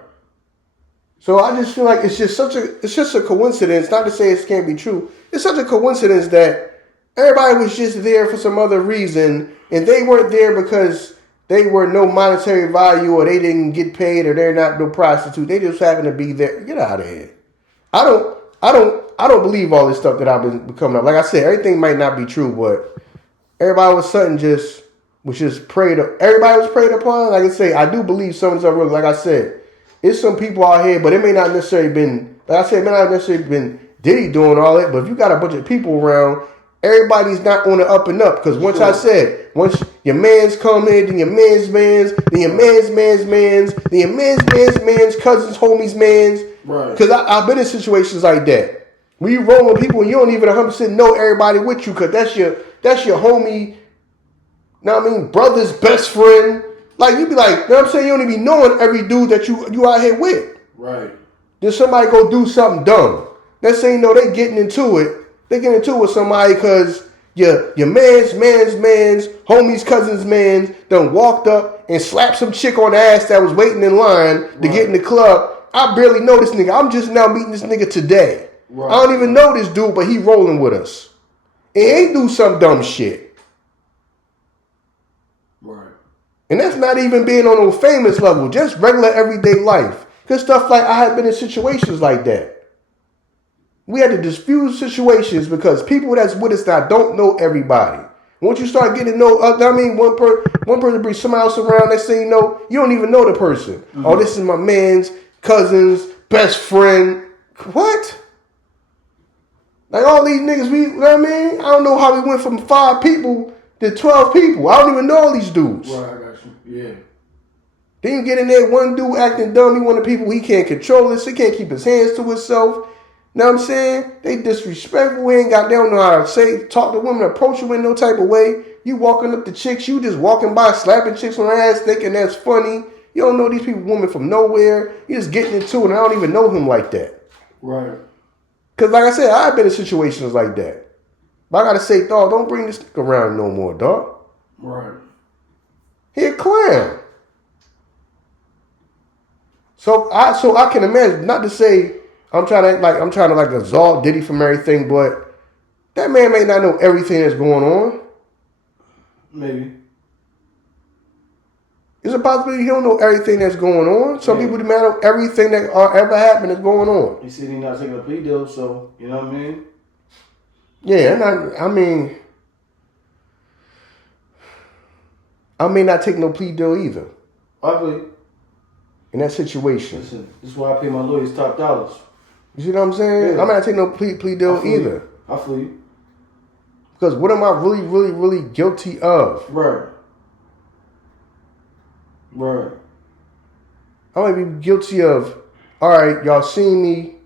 So I just feel like it's just a coincidence. Not to say it can't be true. It's such a coincidence that everybody was just there for some other reason, and they weren't there because they were no monetary value or they didn't get paid or they're not no prostitute. They just happened to be there. Get out of here. I don't believe all this stuff that I've been coming up. Like I said, everything might not be true, but everybody was sudden everybody was preyed upon. Like I say, I do believe some of this are real. Like I said, it's some people out here, but it may not necessarily been, like I said, it may not necessarily been Diddy doing all that, but if you got a bunch of people around, everybody's not on the up and up. Because once your mans come in, then your man's mans, then your man's mans, then your man's cousins, homies mans. Right. Because I've been in situations like that. When you roll with people and you don't even 100% know everybody with you, because that's your homie, you know what I mean, brother's best friend. Like, you be like, you know what I'm saying? You don't even be knowing every dude that you out here with. Right. Then somebody go do something dumb. Let's say, they getting into it. They get into it with somebody because your man's, homie's cousin's man's done walked up and slapped some chick on the ass that was waiting in line to get in the club. I barely know this nigga. I'm just now meeting this nigga today. Right. I don't even know this dude, but he rolling with us. And he ain't do some dumb shit. Right. And that's not even being on a famous level, just regular everyday life. Because stuff like, I have been in situations like that. We had to dispute situations because people that's with us now don't know everybody. Once you start getting to know, one person brings somebody else around, next thing you know, you don't even know the person. Mm-hmm. Oh, this is my man's cousin's best friend. What? Like all these niggas, you know what I mean? I don't know how we went from 5 people to 12 people. I don't even know all these dudes. Right, I got you. Yeah. Then you get in there, one dude acting dumb, he one of the people, he can't control this, he can't keep his hands to himself. Know what I'm saying? They disrespectful. They don't know how to talk to women, approach them in no type of way. You walking up to chicks, you just walking by, slapping chicks on their ass, thinking that's funny. You don't know these people, women from nowhere. You just getting into it, and I don't even know him like that. Right. Because like I said, I've been in situations like that. But I got to say, dog, don't bring this around no more, dog. Right. He a clown. So I can imagine, not to say, I'm trying to exalt Diddy from everything, but that man may not know everything that's going on. Maybe. It's a possibility he don't know everything that's going on. Some people may not know everything that ever happened that's going on. He said he's not taking a plea deal, so you know what I mean? Yeah, I may not take no plea deal either. Obviously. In that situation. Listen, this is why I pay my lawyers top dollars. You see what I'm saying? Yeah. I may not take no plea deal either. I feel you. Because what am I really, really, really guilty of? Right. Right. I might be guilty of, all right, y'all seen me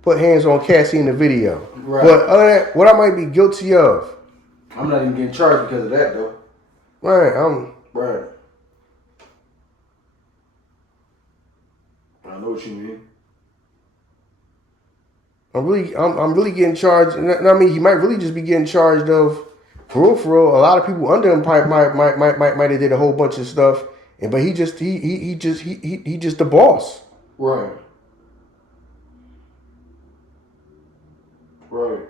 put hands on Cassie in the video. Right. But other than that, what I might be guilty of. I'm not even getting charged because of that, though. Right. Right. I know what you mean. I'm really getting charged. And I mean, he might really just be getting charged of, for real. A lot of people under him might have did a whole bunch of stuff, but he just the boss. Right. Right.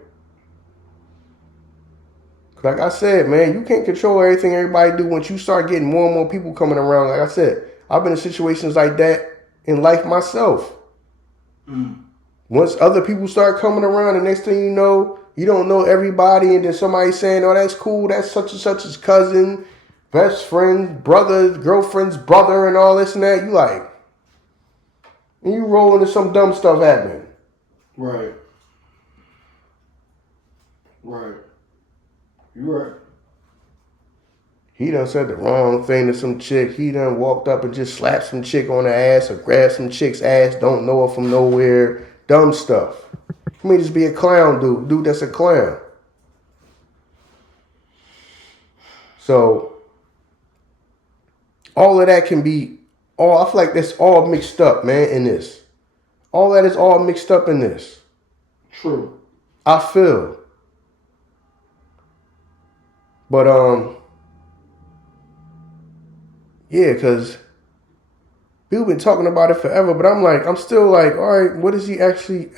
Like I said, man, you can't control everything everybody do. Once you start getting more and more people coming around, like I said, I've been in situations like that in life myself. Once other people start coming around, the next thing you know, you don't know everybody, and then somebody saying, "Oh, that's cool. That's such and such's cousin, best friend, brother, girlfriend's brother, and all this and that." You like, and you roll into some dumb stuff happening. Right. Right. You're right. He done said the wrong thing to some chick. He done walked up and just slapped some chick on the ass or grabbed some chick's ass. Don't know her from nowhere. Dumb stuff. He may just be a clown dude. Dude that's a clown. So, all of that can be, I feel like that's all mixed up, man, in this. All that is all mixed up in this. True. I feel. But, yeah, because people been talking about it forever, but I'm still like, all right, what is he actually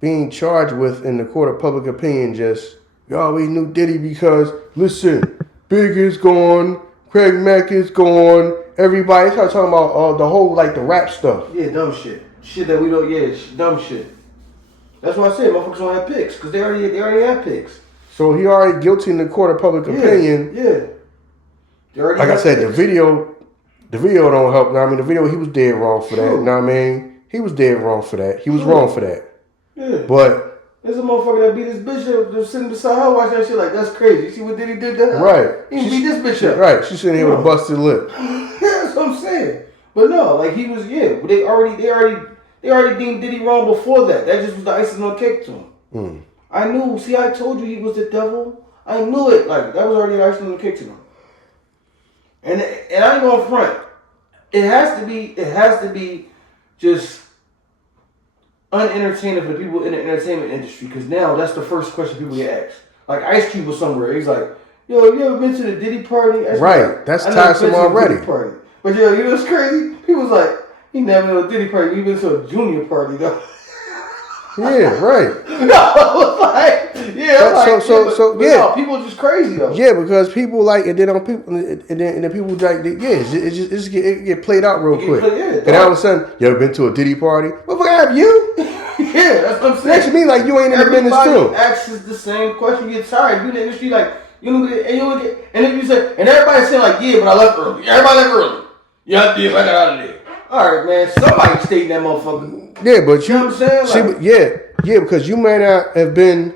being charged with in the court of public opinion? Just, y'all, we knew Diddy because, listen, Big is gone, Craig Mack is gone, everybody start talking about the whole, like, the rap stuff. Yeah, dumb shit. Shit that we don't, dumb shit. That's why I said motherfuckers don't have picks, because they already have picks. So he already guilty in the court of public opinion. Yeah. Like I said, the video don't help. Now, I mean, the video, he was dead wrong for that. You know what I mean? He was dead wrong for that. He was wrong for that. Yeah. But there's a motherfucker that beat this bitch up, just sitting beside her watching that shit like, that's crazy. You see what Diddy did to her? Right. He beat this bitch up. Right. She's sitting here with a busted lip. That's what I'm saying. But no, like he was, they already deemed Diddy wrong before that. That just was the icing on the cake to him. I knew. See, I told you he was the devil. I knew it. Like that was already the icing on the cake to him. And I ain't gonna front. It has to be just unentertaining for the people in the entertainment industry, because now that's the first question people get asked. Like Ice Cube was somewhere. He's like, "Yo, you ever been to the Diddy party?" Right. That's tiresome already. Party. But yo, you know what's crazy? He was like, he never been to a Diddy party. He been to a junior party though. Yeah, right. No, I was like, yeah. So no, people are just crazy though. Yeah, because people like, and then the people like, it get played out real quick. And all of a sudden, you ever been to a Diddy party? Motherfucker, have you? Yeah, that's what I'm saying. Next to me, like you ain't in the business too. Everybody asks the same question. You get tired. You in the industry, like and then you say, and everybody's saying like, yeah, but I left early. Everybody left early. Yeah, I got out of there. All right, man. Somebody stayed in that motherfucker. Yeah, but you know what I'm saying? Like, yeah, because you may not have been.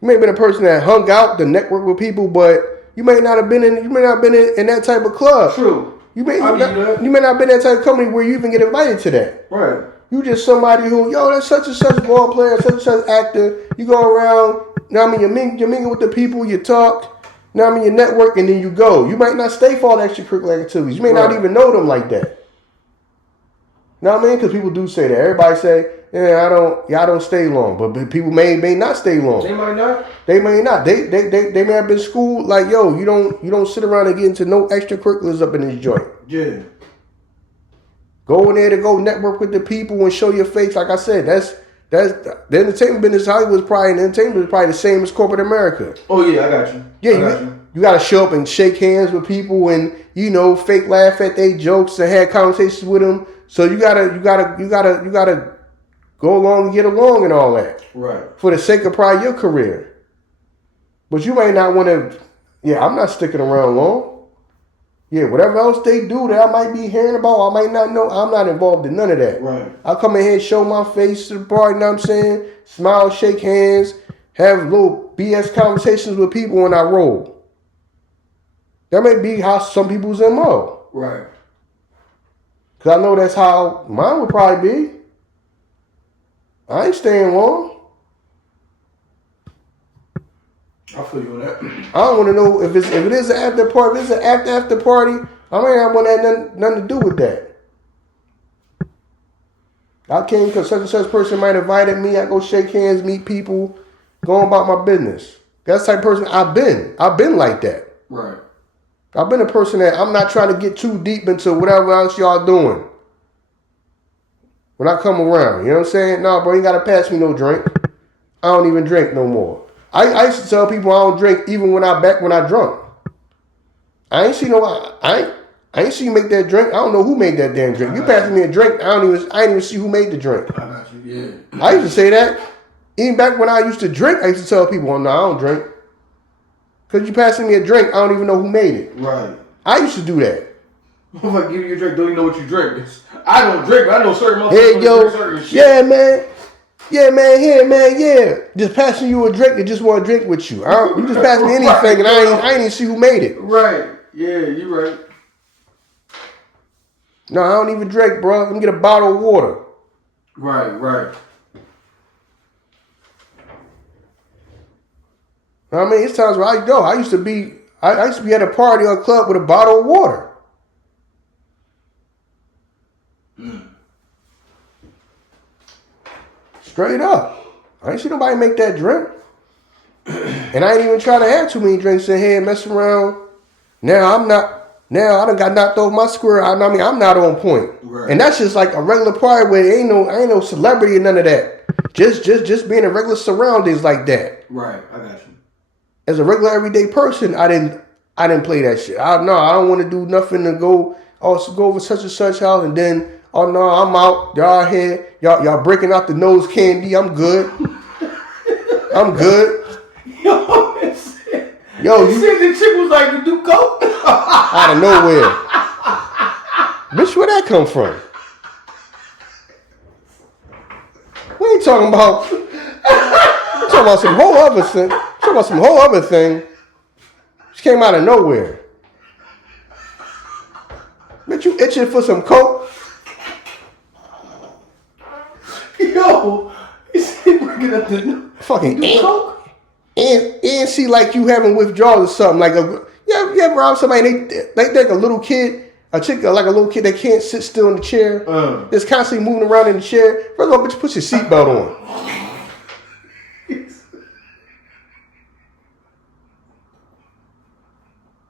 You may have been a person that hung out to network with people, but you may not have been in. You may not have been in that type of club. True. You may not have been that type of company where you even get invited to that. Right. You just somebody who, that's such and such ball player, such and such actor. You go around. Now I mean, you mingle with the people, you talk. Now I mean, you network, and then you go. You might not stay for all the extracurricular activities. You may not even know them like that. Know what I mean? Because people do say that. Everybody say, I don't stay long. But people may not stay long. They might not. They may not. They may have been schooled like, yo, you don't sit around and get into no extracurriculars up in this joint. Yeah. Go in there to go network with the people and show your face. Like I said, that's the entertainment business. Hollywood's probably the same as corporate America. Oh yeah, I got you. Yeah, you got to show up and shake hands with people and fake laugh at their jokes and have conversations with them. So you gotta go along and get along and all that. Right. For the sake of probably your career. But you may not want to. Yeah, I'm not sticking around long. Yeah, whatever else they do that I might be hearing about, I might not know, I'm not involved in none of that. Right. I come in here, show my face to the party, you know what I'm saying? Smile, shake hands, have little BS conversations with people when I roll. That may be how some people's MO. Right. Because I know that's how mine would probably be. I ain't staying long. I feel you on that. I don't want to know if it is an after party. If it's an after party, I might not want that nothing to do with that. I came because such and such person might have invited me. I go shake hands, meet people, go about my business. That's the type of person I've been. I've been like that. Right. I've been a person that I'm not trying to get too deep into whatever else y'all doing. When I come around, you know what I'm saying? No, bro, you gotta pass me no drink. I don't even drink no more. I used to tell people I don't drink even when I drunk. I ain't see you make that drink. I don't know who made that damn drink. You passing me a drink, I ain't even see who made the drink. I got you, yeah. I used to say that. Even back when I used to drink, I used to tell people, no, I don't drink. Because you passing me a drink, I don't even know who made it. Right. I used to do that. If I give you a drink, don't even know what you drink. I don't drink, but I know certain motherfuckers Hey, yo, drink certain shit. yeah, man. Yeah, man, here, man, yeah. Just passing you a drink and just want to drink with you. You just pass me anything and I ain't even see who made it. Right. Yeah, you right. No, I don't even drink, bro. Let me get a bottle of water. Right. I mean, it's times where I go. I used to be at a party or a club with a bottle of water. Straight up. I ain't see nobody make that drink. And I ain't even trying to have too many drinks in here and mess around. Now I done got knocked off my square. I mean, I'm not on point. Right. And that's just like a regular party where ain't no celebrity or none of that. Just being in regular surroundings like that. Right, I got you. As a regular everyday person, I didn't play that shit. I don't want to do nothing to go over such and such house and then, oh no, I'm out. Y'all here. Y'all breaking out the nose candy. I'm good. I'm good. Yo, you said the chick was like, you do coke? Out of nowhere. Bitch, where that come from? We ain't talking about. We're talking about some whole other thing. Talking about some whole other thing. She came out of nowhere. Bitch, you itching for some coke? Yo, he said bringing up the fucking coke. And see like you having withdrawals or something. Like you ever rob somebody, they like a little kid, a chick like a little kid that can't sit still in the chair. That's constantly moving around in the chair. First of all, bitch, put your seatbelt on.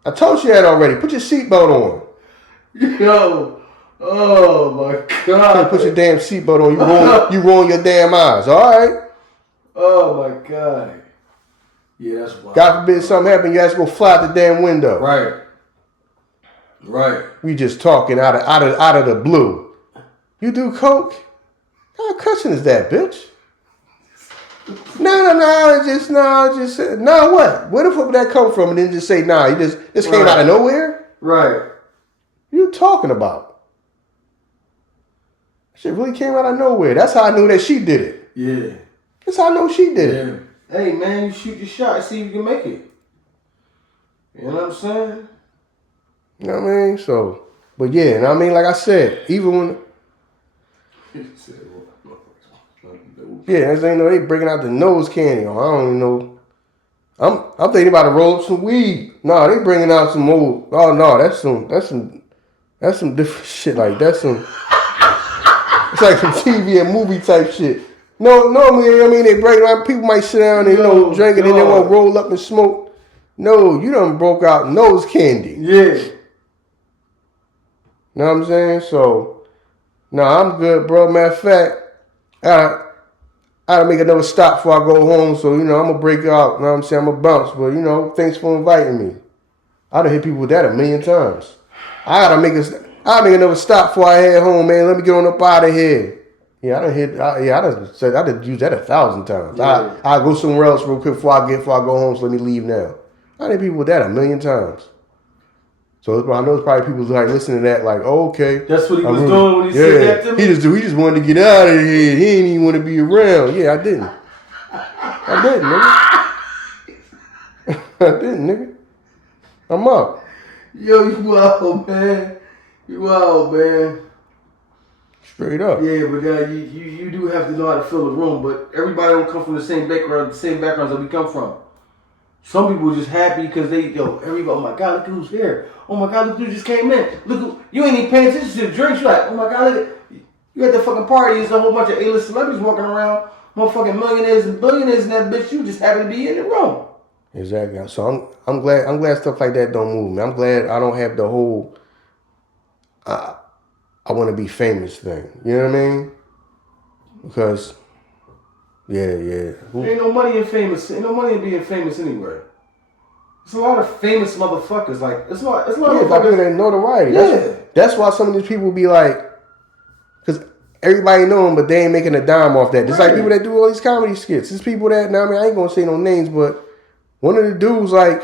I told you that already. Put your seatbelt on. Yo, oh my God. Put your damn seatbelt on. You rolling your damn eyes. All right. Oh my God. Yeah, that's wild. God forbid something happen, you have to go fly out the damn window. Right. We just talking out of the blue. You do coke? What kind of question is that, bitch? No, what? Where the fuck would that come from? And then just say, nah, you just came out of nowhere? Right. You talking about? Shit really came out of nowhere. That's how I knew that she did it. Yeah. That's how I know she did it. Hey, man, you shoot your shot and see if you can make it. You know what I'm saying? You know what I mean? So, but yeah, and I mean, like I said, even when... Yeah, as they know, they breaking out the nose candy. I don't even know. I'm thinking about to roll up some weed. No, they bringing out some old... Oh, no, that's some different shit. Like, that's some... It's like some TV and movie type shit. No, normally, I mean, they break out. People might sit down and, drink it and then want to roll up and smoke. No, you done broke out nose candy. Yeah. Know what I'm saying? So, no, I'm good, bro. Matter of fact, I gotta make another stop before I go home. So, I'm going to break out. Know what I'm saying? I'm going to bounce. But, thanks for inviting me. I done hit people with that a million times. I gotta make another stop before I head home, man. Let me get on up out of here. Yeah, I done used that 1,000 times. Yeah. I go somewhere else real quick before I go home, so let me leave now. I done hit people with that a million times. So I know it's probably people like listening to that, like, oh, okay. That's what he was doing when he said that to me. He just wanted to get out of here. He didn't even want to be around. Yeah, I didn't. I didn't, nigga. I'm up. Yo, you out, man. You out, man. Straight up. Yeah, but you do have to know how to fill the room. But everybody don't come from the same backgrounds that we come from. Some people are just happy because everybody, oh my God, look who's here. Oh my God, look who just came in. Look who, you ain't even paying attention to the drinks. You're like, oh my God, look at, you at the fucking party. There's a whole bunch of A-list celebrities walking around. Motherfucking millionaires and billionaires in that bitch. You just happen to be in the room. Exactly. So I'm glad stuff like that don't move me. I'm glad I don't have the whole I want to be famous thing. You know what I mean? Because yeah. Ain't no money in famous. Ain't no money in being famous anywhere. There's a lot of famous motherfuckers. Like it's a lot of people that notoriety. Yeah. That's why some of these people be like, because everybody know them, but they ain't making a dime off that. Just like people that do all these comedy skits. There's people that, now I mean, I ain't gonna say no names, but one of the dudes, like,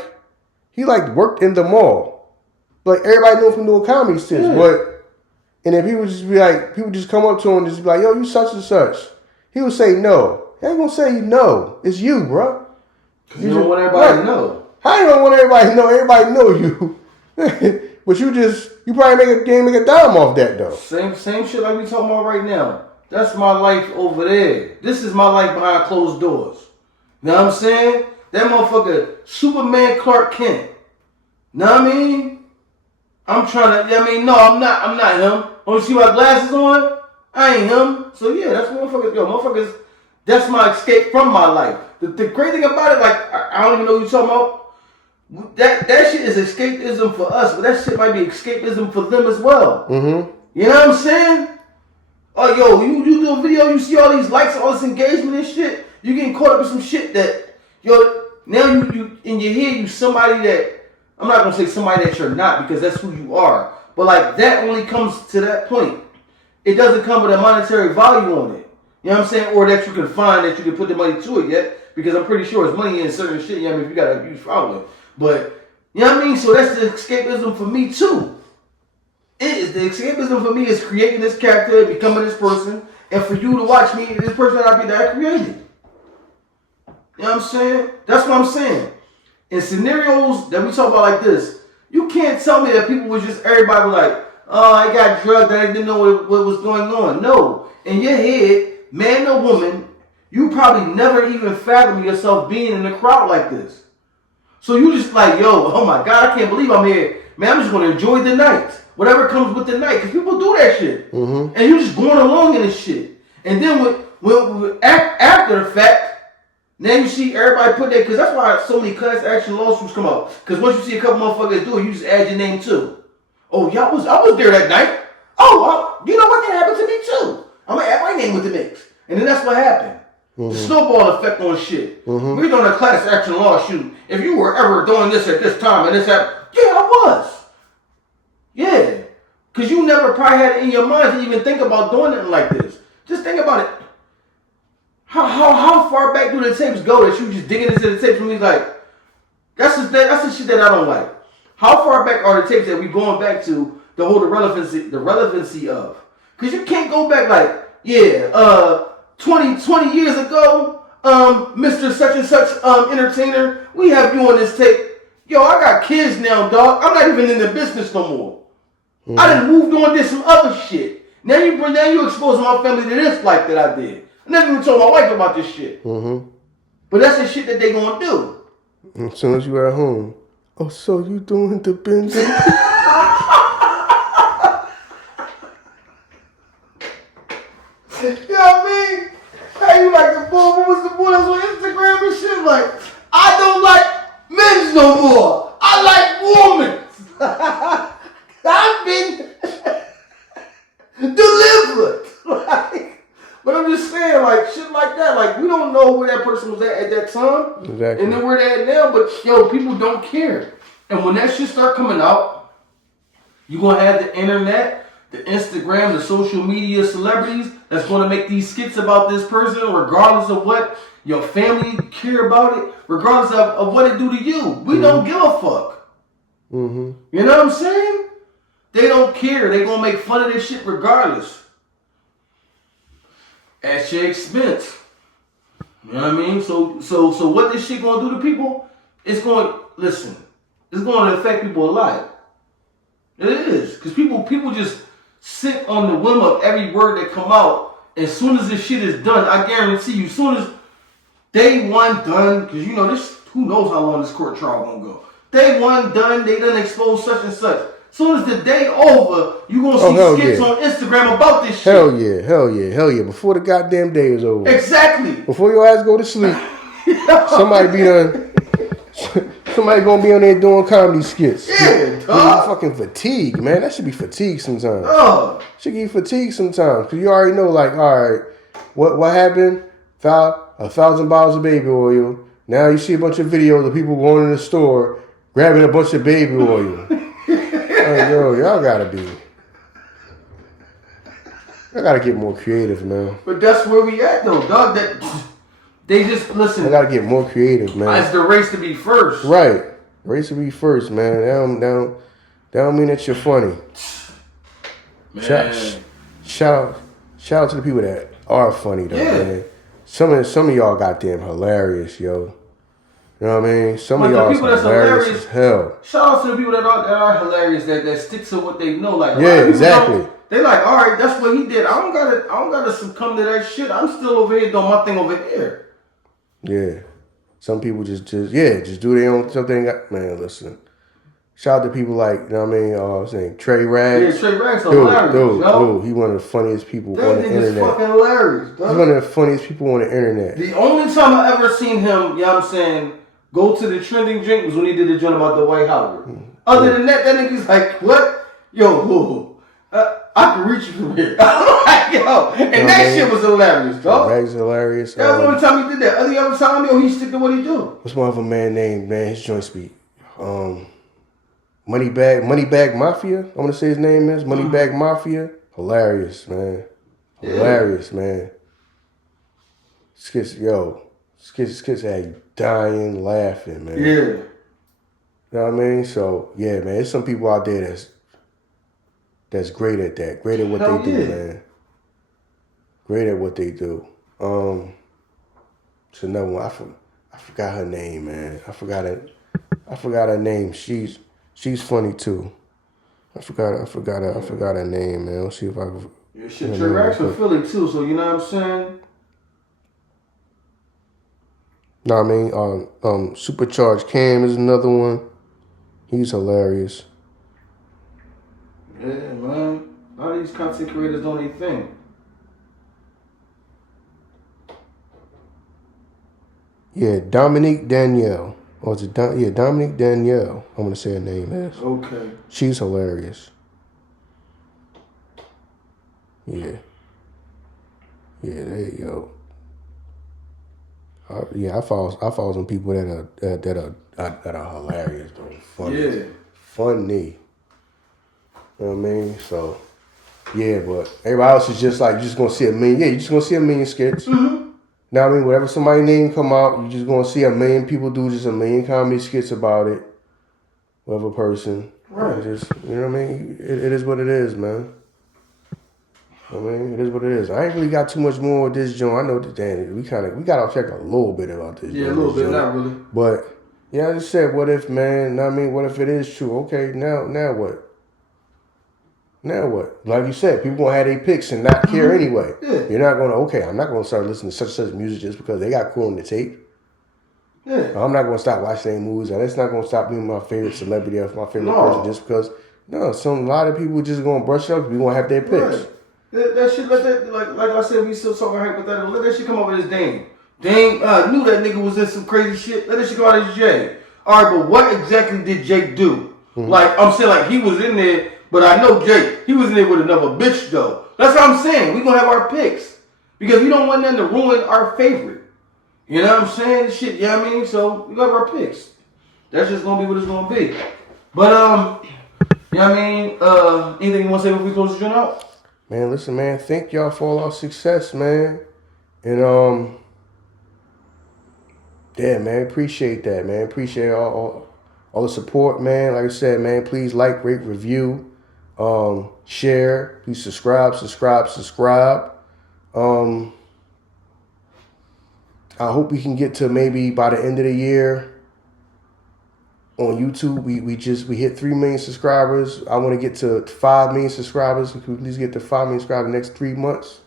he like worked in the mall. Like everybody know him from doing comedy skits, and if he would just be like, people just come up to him and just be like, yo, you such and such. He would say no. He ain't gonna say no. It's you, bro. You don't want everybody to know. How you don't want everybody to know? Everybody know you. But you probably make a dime off that though. Same shit like we talking about right now. That's my life over there. This is my life behind closed doors. You know what I'm saying? That motherfucker, Superman Clark Kent. Know what I mean? I'm not him. Oh, see my glasses on? I ain't him. So yeah, that's motherfuckers, that's my escape from my life. The great thing about it, like, I don't even know what you're talking about. That shit is escapism for us, but that shit might be escapism for them as well. Mm-hmm. You know what I'm saying? Oh, yo, you do a video, you see all these likes, all this engagement and shit. You getting caught up in some shit that, now you in your head, you somebody that, I'm not gonna say somebody that you're not because that's who you are. But like that only comes to that point. It doesn't come with a monetary value on it. You know what I'm saying? Or that you can find that you can put the money to it yet. Because I'm pretty sure it's money in certain shit. You know what I mean? If you got a huge following. But, you know what I mean? So that's the escapism for me too. The escapism for me is creating this character, becoming this person. And for you to watch me, this person that I created. You know what I'm saying? That's what I'm saying. In scenarios that we talk about like this, you can't tell me that people was just, everybody was like, oh, I got drugged, I didn't know what was going on. No. In your head, man or woman, you probably never even fathom yourself being in a crowd like this. So you just like, yo, oh my God, I can't believe I'm here. Man, I'm just going to enjoy the night. Whatever comes with the night. Because people do that shit. Mm-hmm. And you just going along in this shit. And then after the fact, now you see everybody put that, because that's why so many class action lawsuits come out. Because once you see a couple motherfuckers do it, you just add your name too. Oh, I was there that night. Oh, you know what? That happened to me too. I'm going to add my name with the mix. And then that's what happened. Mm-hmm. The snowball effect on shit. Mm-hmm. We're doing a class action lawsuit. If you were ever doing this at this time and this happened, yeah, I was. Yeah. Because you never probably had it in your mind to even think about doing it like this. Just think about it. How far back do the tapes go that you just digging into the tapes and he's like, that's the shit that I don't like. How far back are the tapes that we going back to hold the relevancy of? Because you can't go back like, 20 years ago, Mr. Such and Such entertainer, we have you on this tape. Yo, I got kids now, dog. I'm not even in the business no more. Mm-hmm. I done moved on, did some other shit. Now you expose my family to this life that I did. I never even told my wife about this shit. Mm-hmm. But that's the shit that they gonna do. As soon as you at home. Oh, so you doing the binging? You know what I mean? Hey, you like the bull? What was the bull that's on Instagram and shit? Like, I don't like men's no more. I like women's. I've been delivered. But I'm just saying, like, shit like that. Like, we don't know where that person was at that time. Exactly. And then where they're at now. But, yo, people don't care. And when that shit start coming out, you're going to have the internet, the Instagram, the social media celebrities that's going to make these skits about this person, regardless of what your family care about it, regardless of what it do to you. We don't give a fuck. Mm-hmm. You know what I'm saying? They don't care. They gonna make fun of this shit regardless. At your expense. You know what I mean? So what this shit gonna do to people? It's going to affect people a lot. It is. Because people just sit on the whim of every word that come out. As soon as this shit is done, I guarantee you, as soon as day one done, because you know this, who knows how long this court trial gonna go. Day one done, they done expose such and such. As soon as the day over, you gonna see skits on Instagram about this shit. Hell yeah. Before the goddamn day is over. Exactly. Before your ass go to sleep, somebody gonna be on there doing comedy skits. Yeah, dog. Fucking fatigue, man. That should be fatigue sometimes. Should give you fatigue sometimes. Because you already know, like, all right, what happened? 1,000 bottles of baby oil. Now you see a bunch of videos of people going in the store, grabbing a bunch of baby oil. Like, yo, y'all gotta get more creative, man. But that's where we at, though, dog. They just, listen. I gotta get more creative, man. It's the race to be first. Right. Race to be first, man. That don't mean that you're funny. Man. Shout out to the people that are funny, though, man. Some of y'all goddamn hilarious, yo. You know what I mean? Some of y'all are hilarious as hell. Shout out to the people that are hilarious, that stick to what they know. Like, yeah, exactly. They like, all right, that's what he did. I don't gotta succumb to that shit. I'm still over here doing my thing over here. Yeah. Some people just do their own something. Man, listen. Shout out to people like, you know what I mean? What's his name? Trey Rags. Yeah, Trey Rags hilarious. Dude, he's one of the funniest people on the internet. That fucking hilarious. Dog. He's one of the funniest people on the internet. The only time I ever seen him, you know what I'm saying, go to the trending drink was when he did the joint about the Dwight Howard. Other than that nigga's like, what? Yo, I can reach you from here. Yo, and that shit was hilarious, dog. Rags hilarious. That was the only time he did that. Every other time, yo, he stick to what he do. What's my other man named, man? His joint speak. Moneybag Mafia. I'm gonna say his name is Moneybag Mafia. Hilarious, man. Hilarious, man. Skits had you dying laughing, man. Yeah. You know what I mean? So yeah, man. There's some people out there that's great at that. Great at what they do, man. Great at what they do. It's another one. I forgot her name, man. I forgot her name. She's funny too. I forgot her name, man. Let's see if I can. Yeah, shit, Trey Rags from Philly too, so you know what I'm saying? No, I mean, Supercharged Cam is another one. He's hilarious. Yeah, man. A lot of these content creators don't even think. Yeah, Dominique Danielle. Or is it Dominique Danielle, I'm going to say her name is. Okay. She's hilarious. Yeah. Yeah, there you go. I follow some people that are hilarious, though. Funny. Yeah. Funny. You know what I mean? So, yeah, but everybody else is just like, you're just going to see a million. Yeah, you're just going to see a million skits. Mm-hmm. Now, I mean, whatever somebody's name come out, you're just going to see a million people do just a million comedy skits about it. Whatever person. Right. Just, you know what I mean? It is what it is, man. I mean, it is what it is. I ain't really got too much more with this joint. I know that we got off check a little bit about this. Yeah, a little bit, not really. But, yeah, I just said, what if, man? I mean, what if it is true? Okay, now what? Now what? Like you said, people gonna have their picks and not care anyway. Yeah. You're not gonna, I'm not gonna start listening to such music just because they got cool on the tape. Yeah. I'm not gonna stop watching their movies, and that's not gonna stop being my favorite celebrity or my favorite person just because. No, a lot of people just gonna brush up. We gonna have their picks. Right. That shit, like I said, we still talking hypothetical. Let that shit come up with his Dame. Dame knew that nigga was in some crazy shit. Let that shit come out of his Jay. All right, but what exactly did Jake do? Mm-hmm. Like I'm saying, like he was in there. But I know Jake, he was in there with another bitch though. That's what I'm saying. We gonna have our picks. Because we don't want them to ruin our favorite. You know what I'm saying? Shit, you know what I mean? So we got our picks. That's just gonna be what it's gonna be. But you know what I mean? Anything you wanna say before we close the joint out? Man, listen, man, thank y'all for all our success, man. And yeah, man, appreciate that, man. Appreciate all all the support, man. Like I said, man, please like, rate, review, share. Please subscribe. I hope we can get to maybe by the end of the year on YouTube. We hit 3 million subscribers. I want to get to 5 million subscribers. We can at least get to 5 million subscribers in the next 3 months.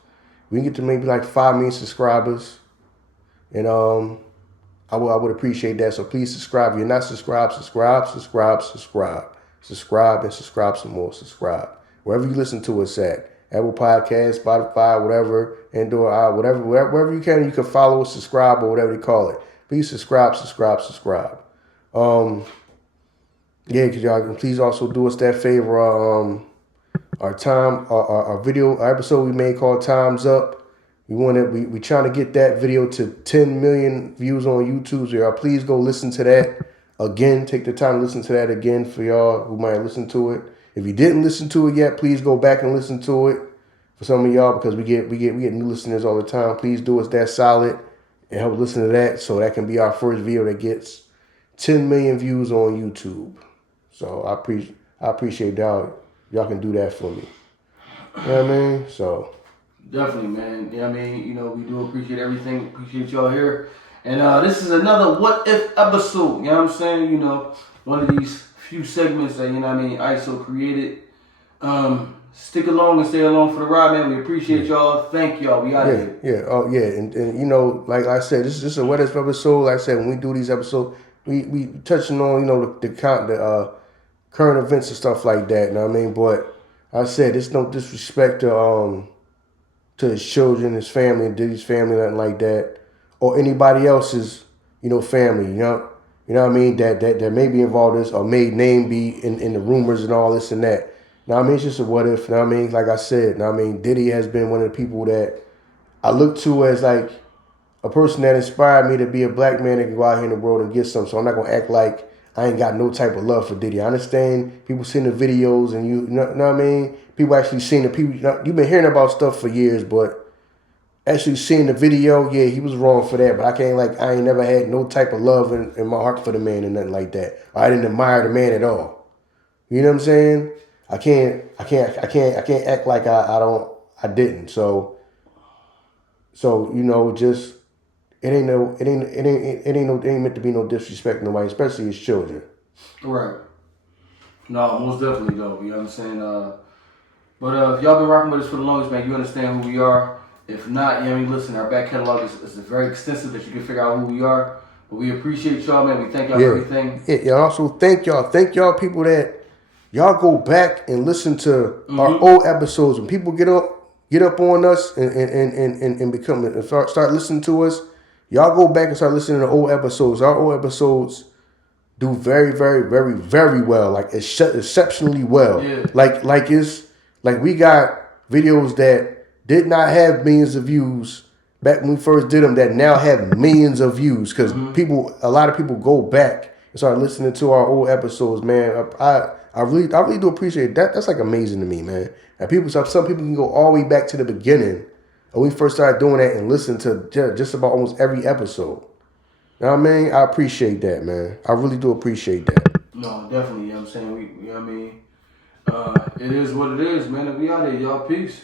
We can get to maybe like 5 million subscribers. And I would appreciate that. So please subscribe. If you're not subscribed, subscribe. Subscribe and subscribe some more. Subscribe. Wherever you listen to us at. Apple Podcasts, Spotify, whatever, Android, wherever you can follow us, subscribe, or whatever they call it. Please subscribe. Yeah, could y'all please also do us that favor. Our video episode we made called Time's Up. We trying to get that video to 10 million views on YouTube. So y'all please go listen to that again. Take the time to listen to that again for y'all who might listen to it. If you didn't listen to it yet, please go back and listen to it for some of y'all because we get new listeners all the time. Please do us that solid and help listen to that so that can be our first video that gets 10 million views on YouTube. So I appreciate y'all. Y'all can do that for me. You know what I mean? So definitely, man. Yeah, I mean, we do appreciate everything. Appreciate y'all here. And this is another What If episode. You know what I'm saying? One of these few segments that, ISO created. Stick along and stay along for the ride, man. We appreciate y'all. Thank y'all. We out here. Yeah. Oh, yeah. And like I said, this is a What If episode. Like I said, when we do these episodes, we touching on, the current events and stuff like that. You know what I mean? But I said, there's no disrespect to his children, his family, Diddy's family, nothing like that, or anybody else's, family. You know what I mean? That may be involved in this or may name be in the rumors and all this and that. You know what I mean? It's just a what if. You know what I mean? Like I said, you know what I mean? Diddy has been one of the people that I look to as like a person that inspired me to be a black man that can go out here in the world and get some. So I'm not gonna act like I ain't got no type of love for Diddy. I understand people seeing the videos and you know what I mean? People actually seeing the people. You've been hearing about stuff for years, but actually seeing the video, yeah, he was wrong for that. But I ain't never had no type of love in my heart for the man and nothing like that. I didn't admire the man at all. You know what I'm saying? I can't act like I didn't. So just it ain't meant to be no disrespect to nobody, especially his children. Right. No, most definitely though. You know what I'm saying? But if y'all been rocking with us for the longest, man, you understand who we are. If not, listen, our back catalog is very extensive that you can figure out who we are. But we appreciate y'all, man. We thank y'all for everything. Yeah, and also thank y'all people that y'all go back and listen to our old episodes. When people get up on us and become and start listening to us, y'all go back and start listening to old episodes. Our old episodes do very, very, very, very well, like exceptionally well. Yeah. Like we got videos that did not have millions of views back when we first did them that now have millions of views because a lot of people go back and start listening to our old episodes, man. I really do appreciate that. That's like amazing to me, man. And some people can go all the way back to the beginning when we first started doing that and listen to just about almost every episode. You know what I mean? I appreciate that, man. I really do appreciate that. No, definitely. You know what I'm saying? It is what it is, man. And we out here, y'all. Peace.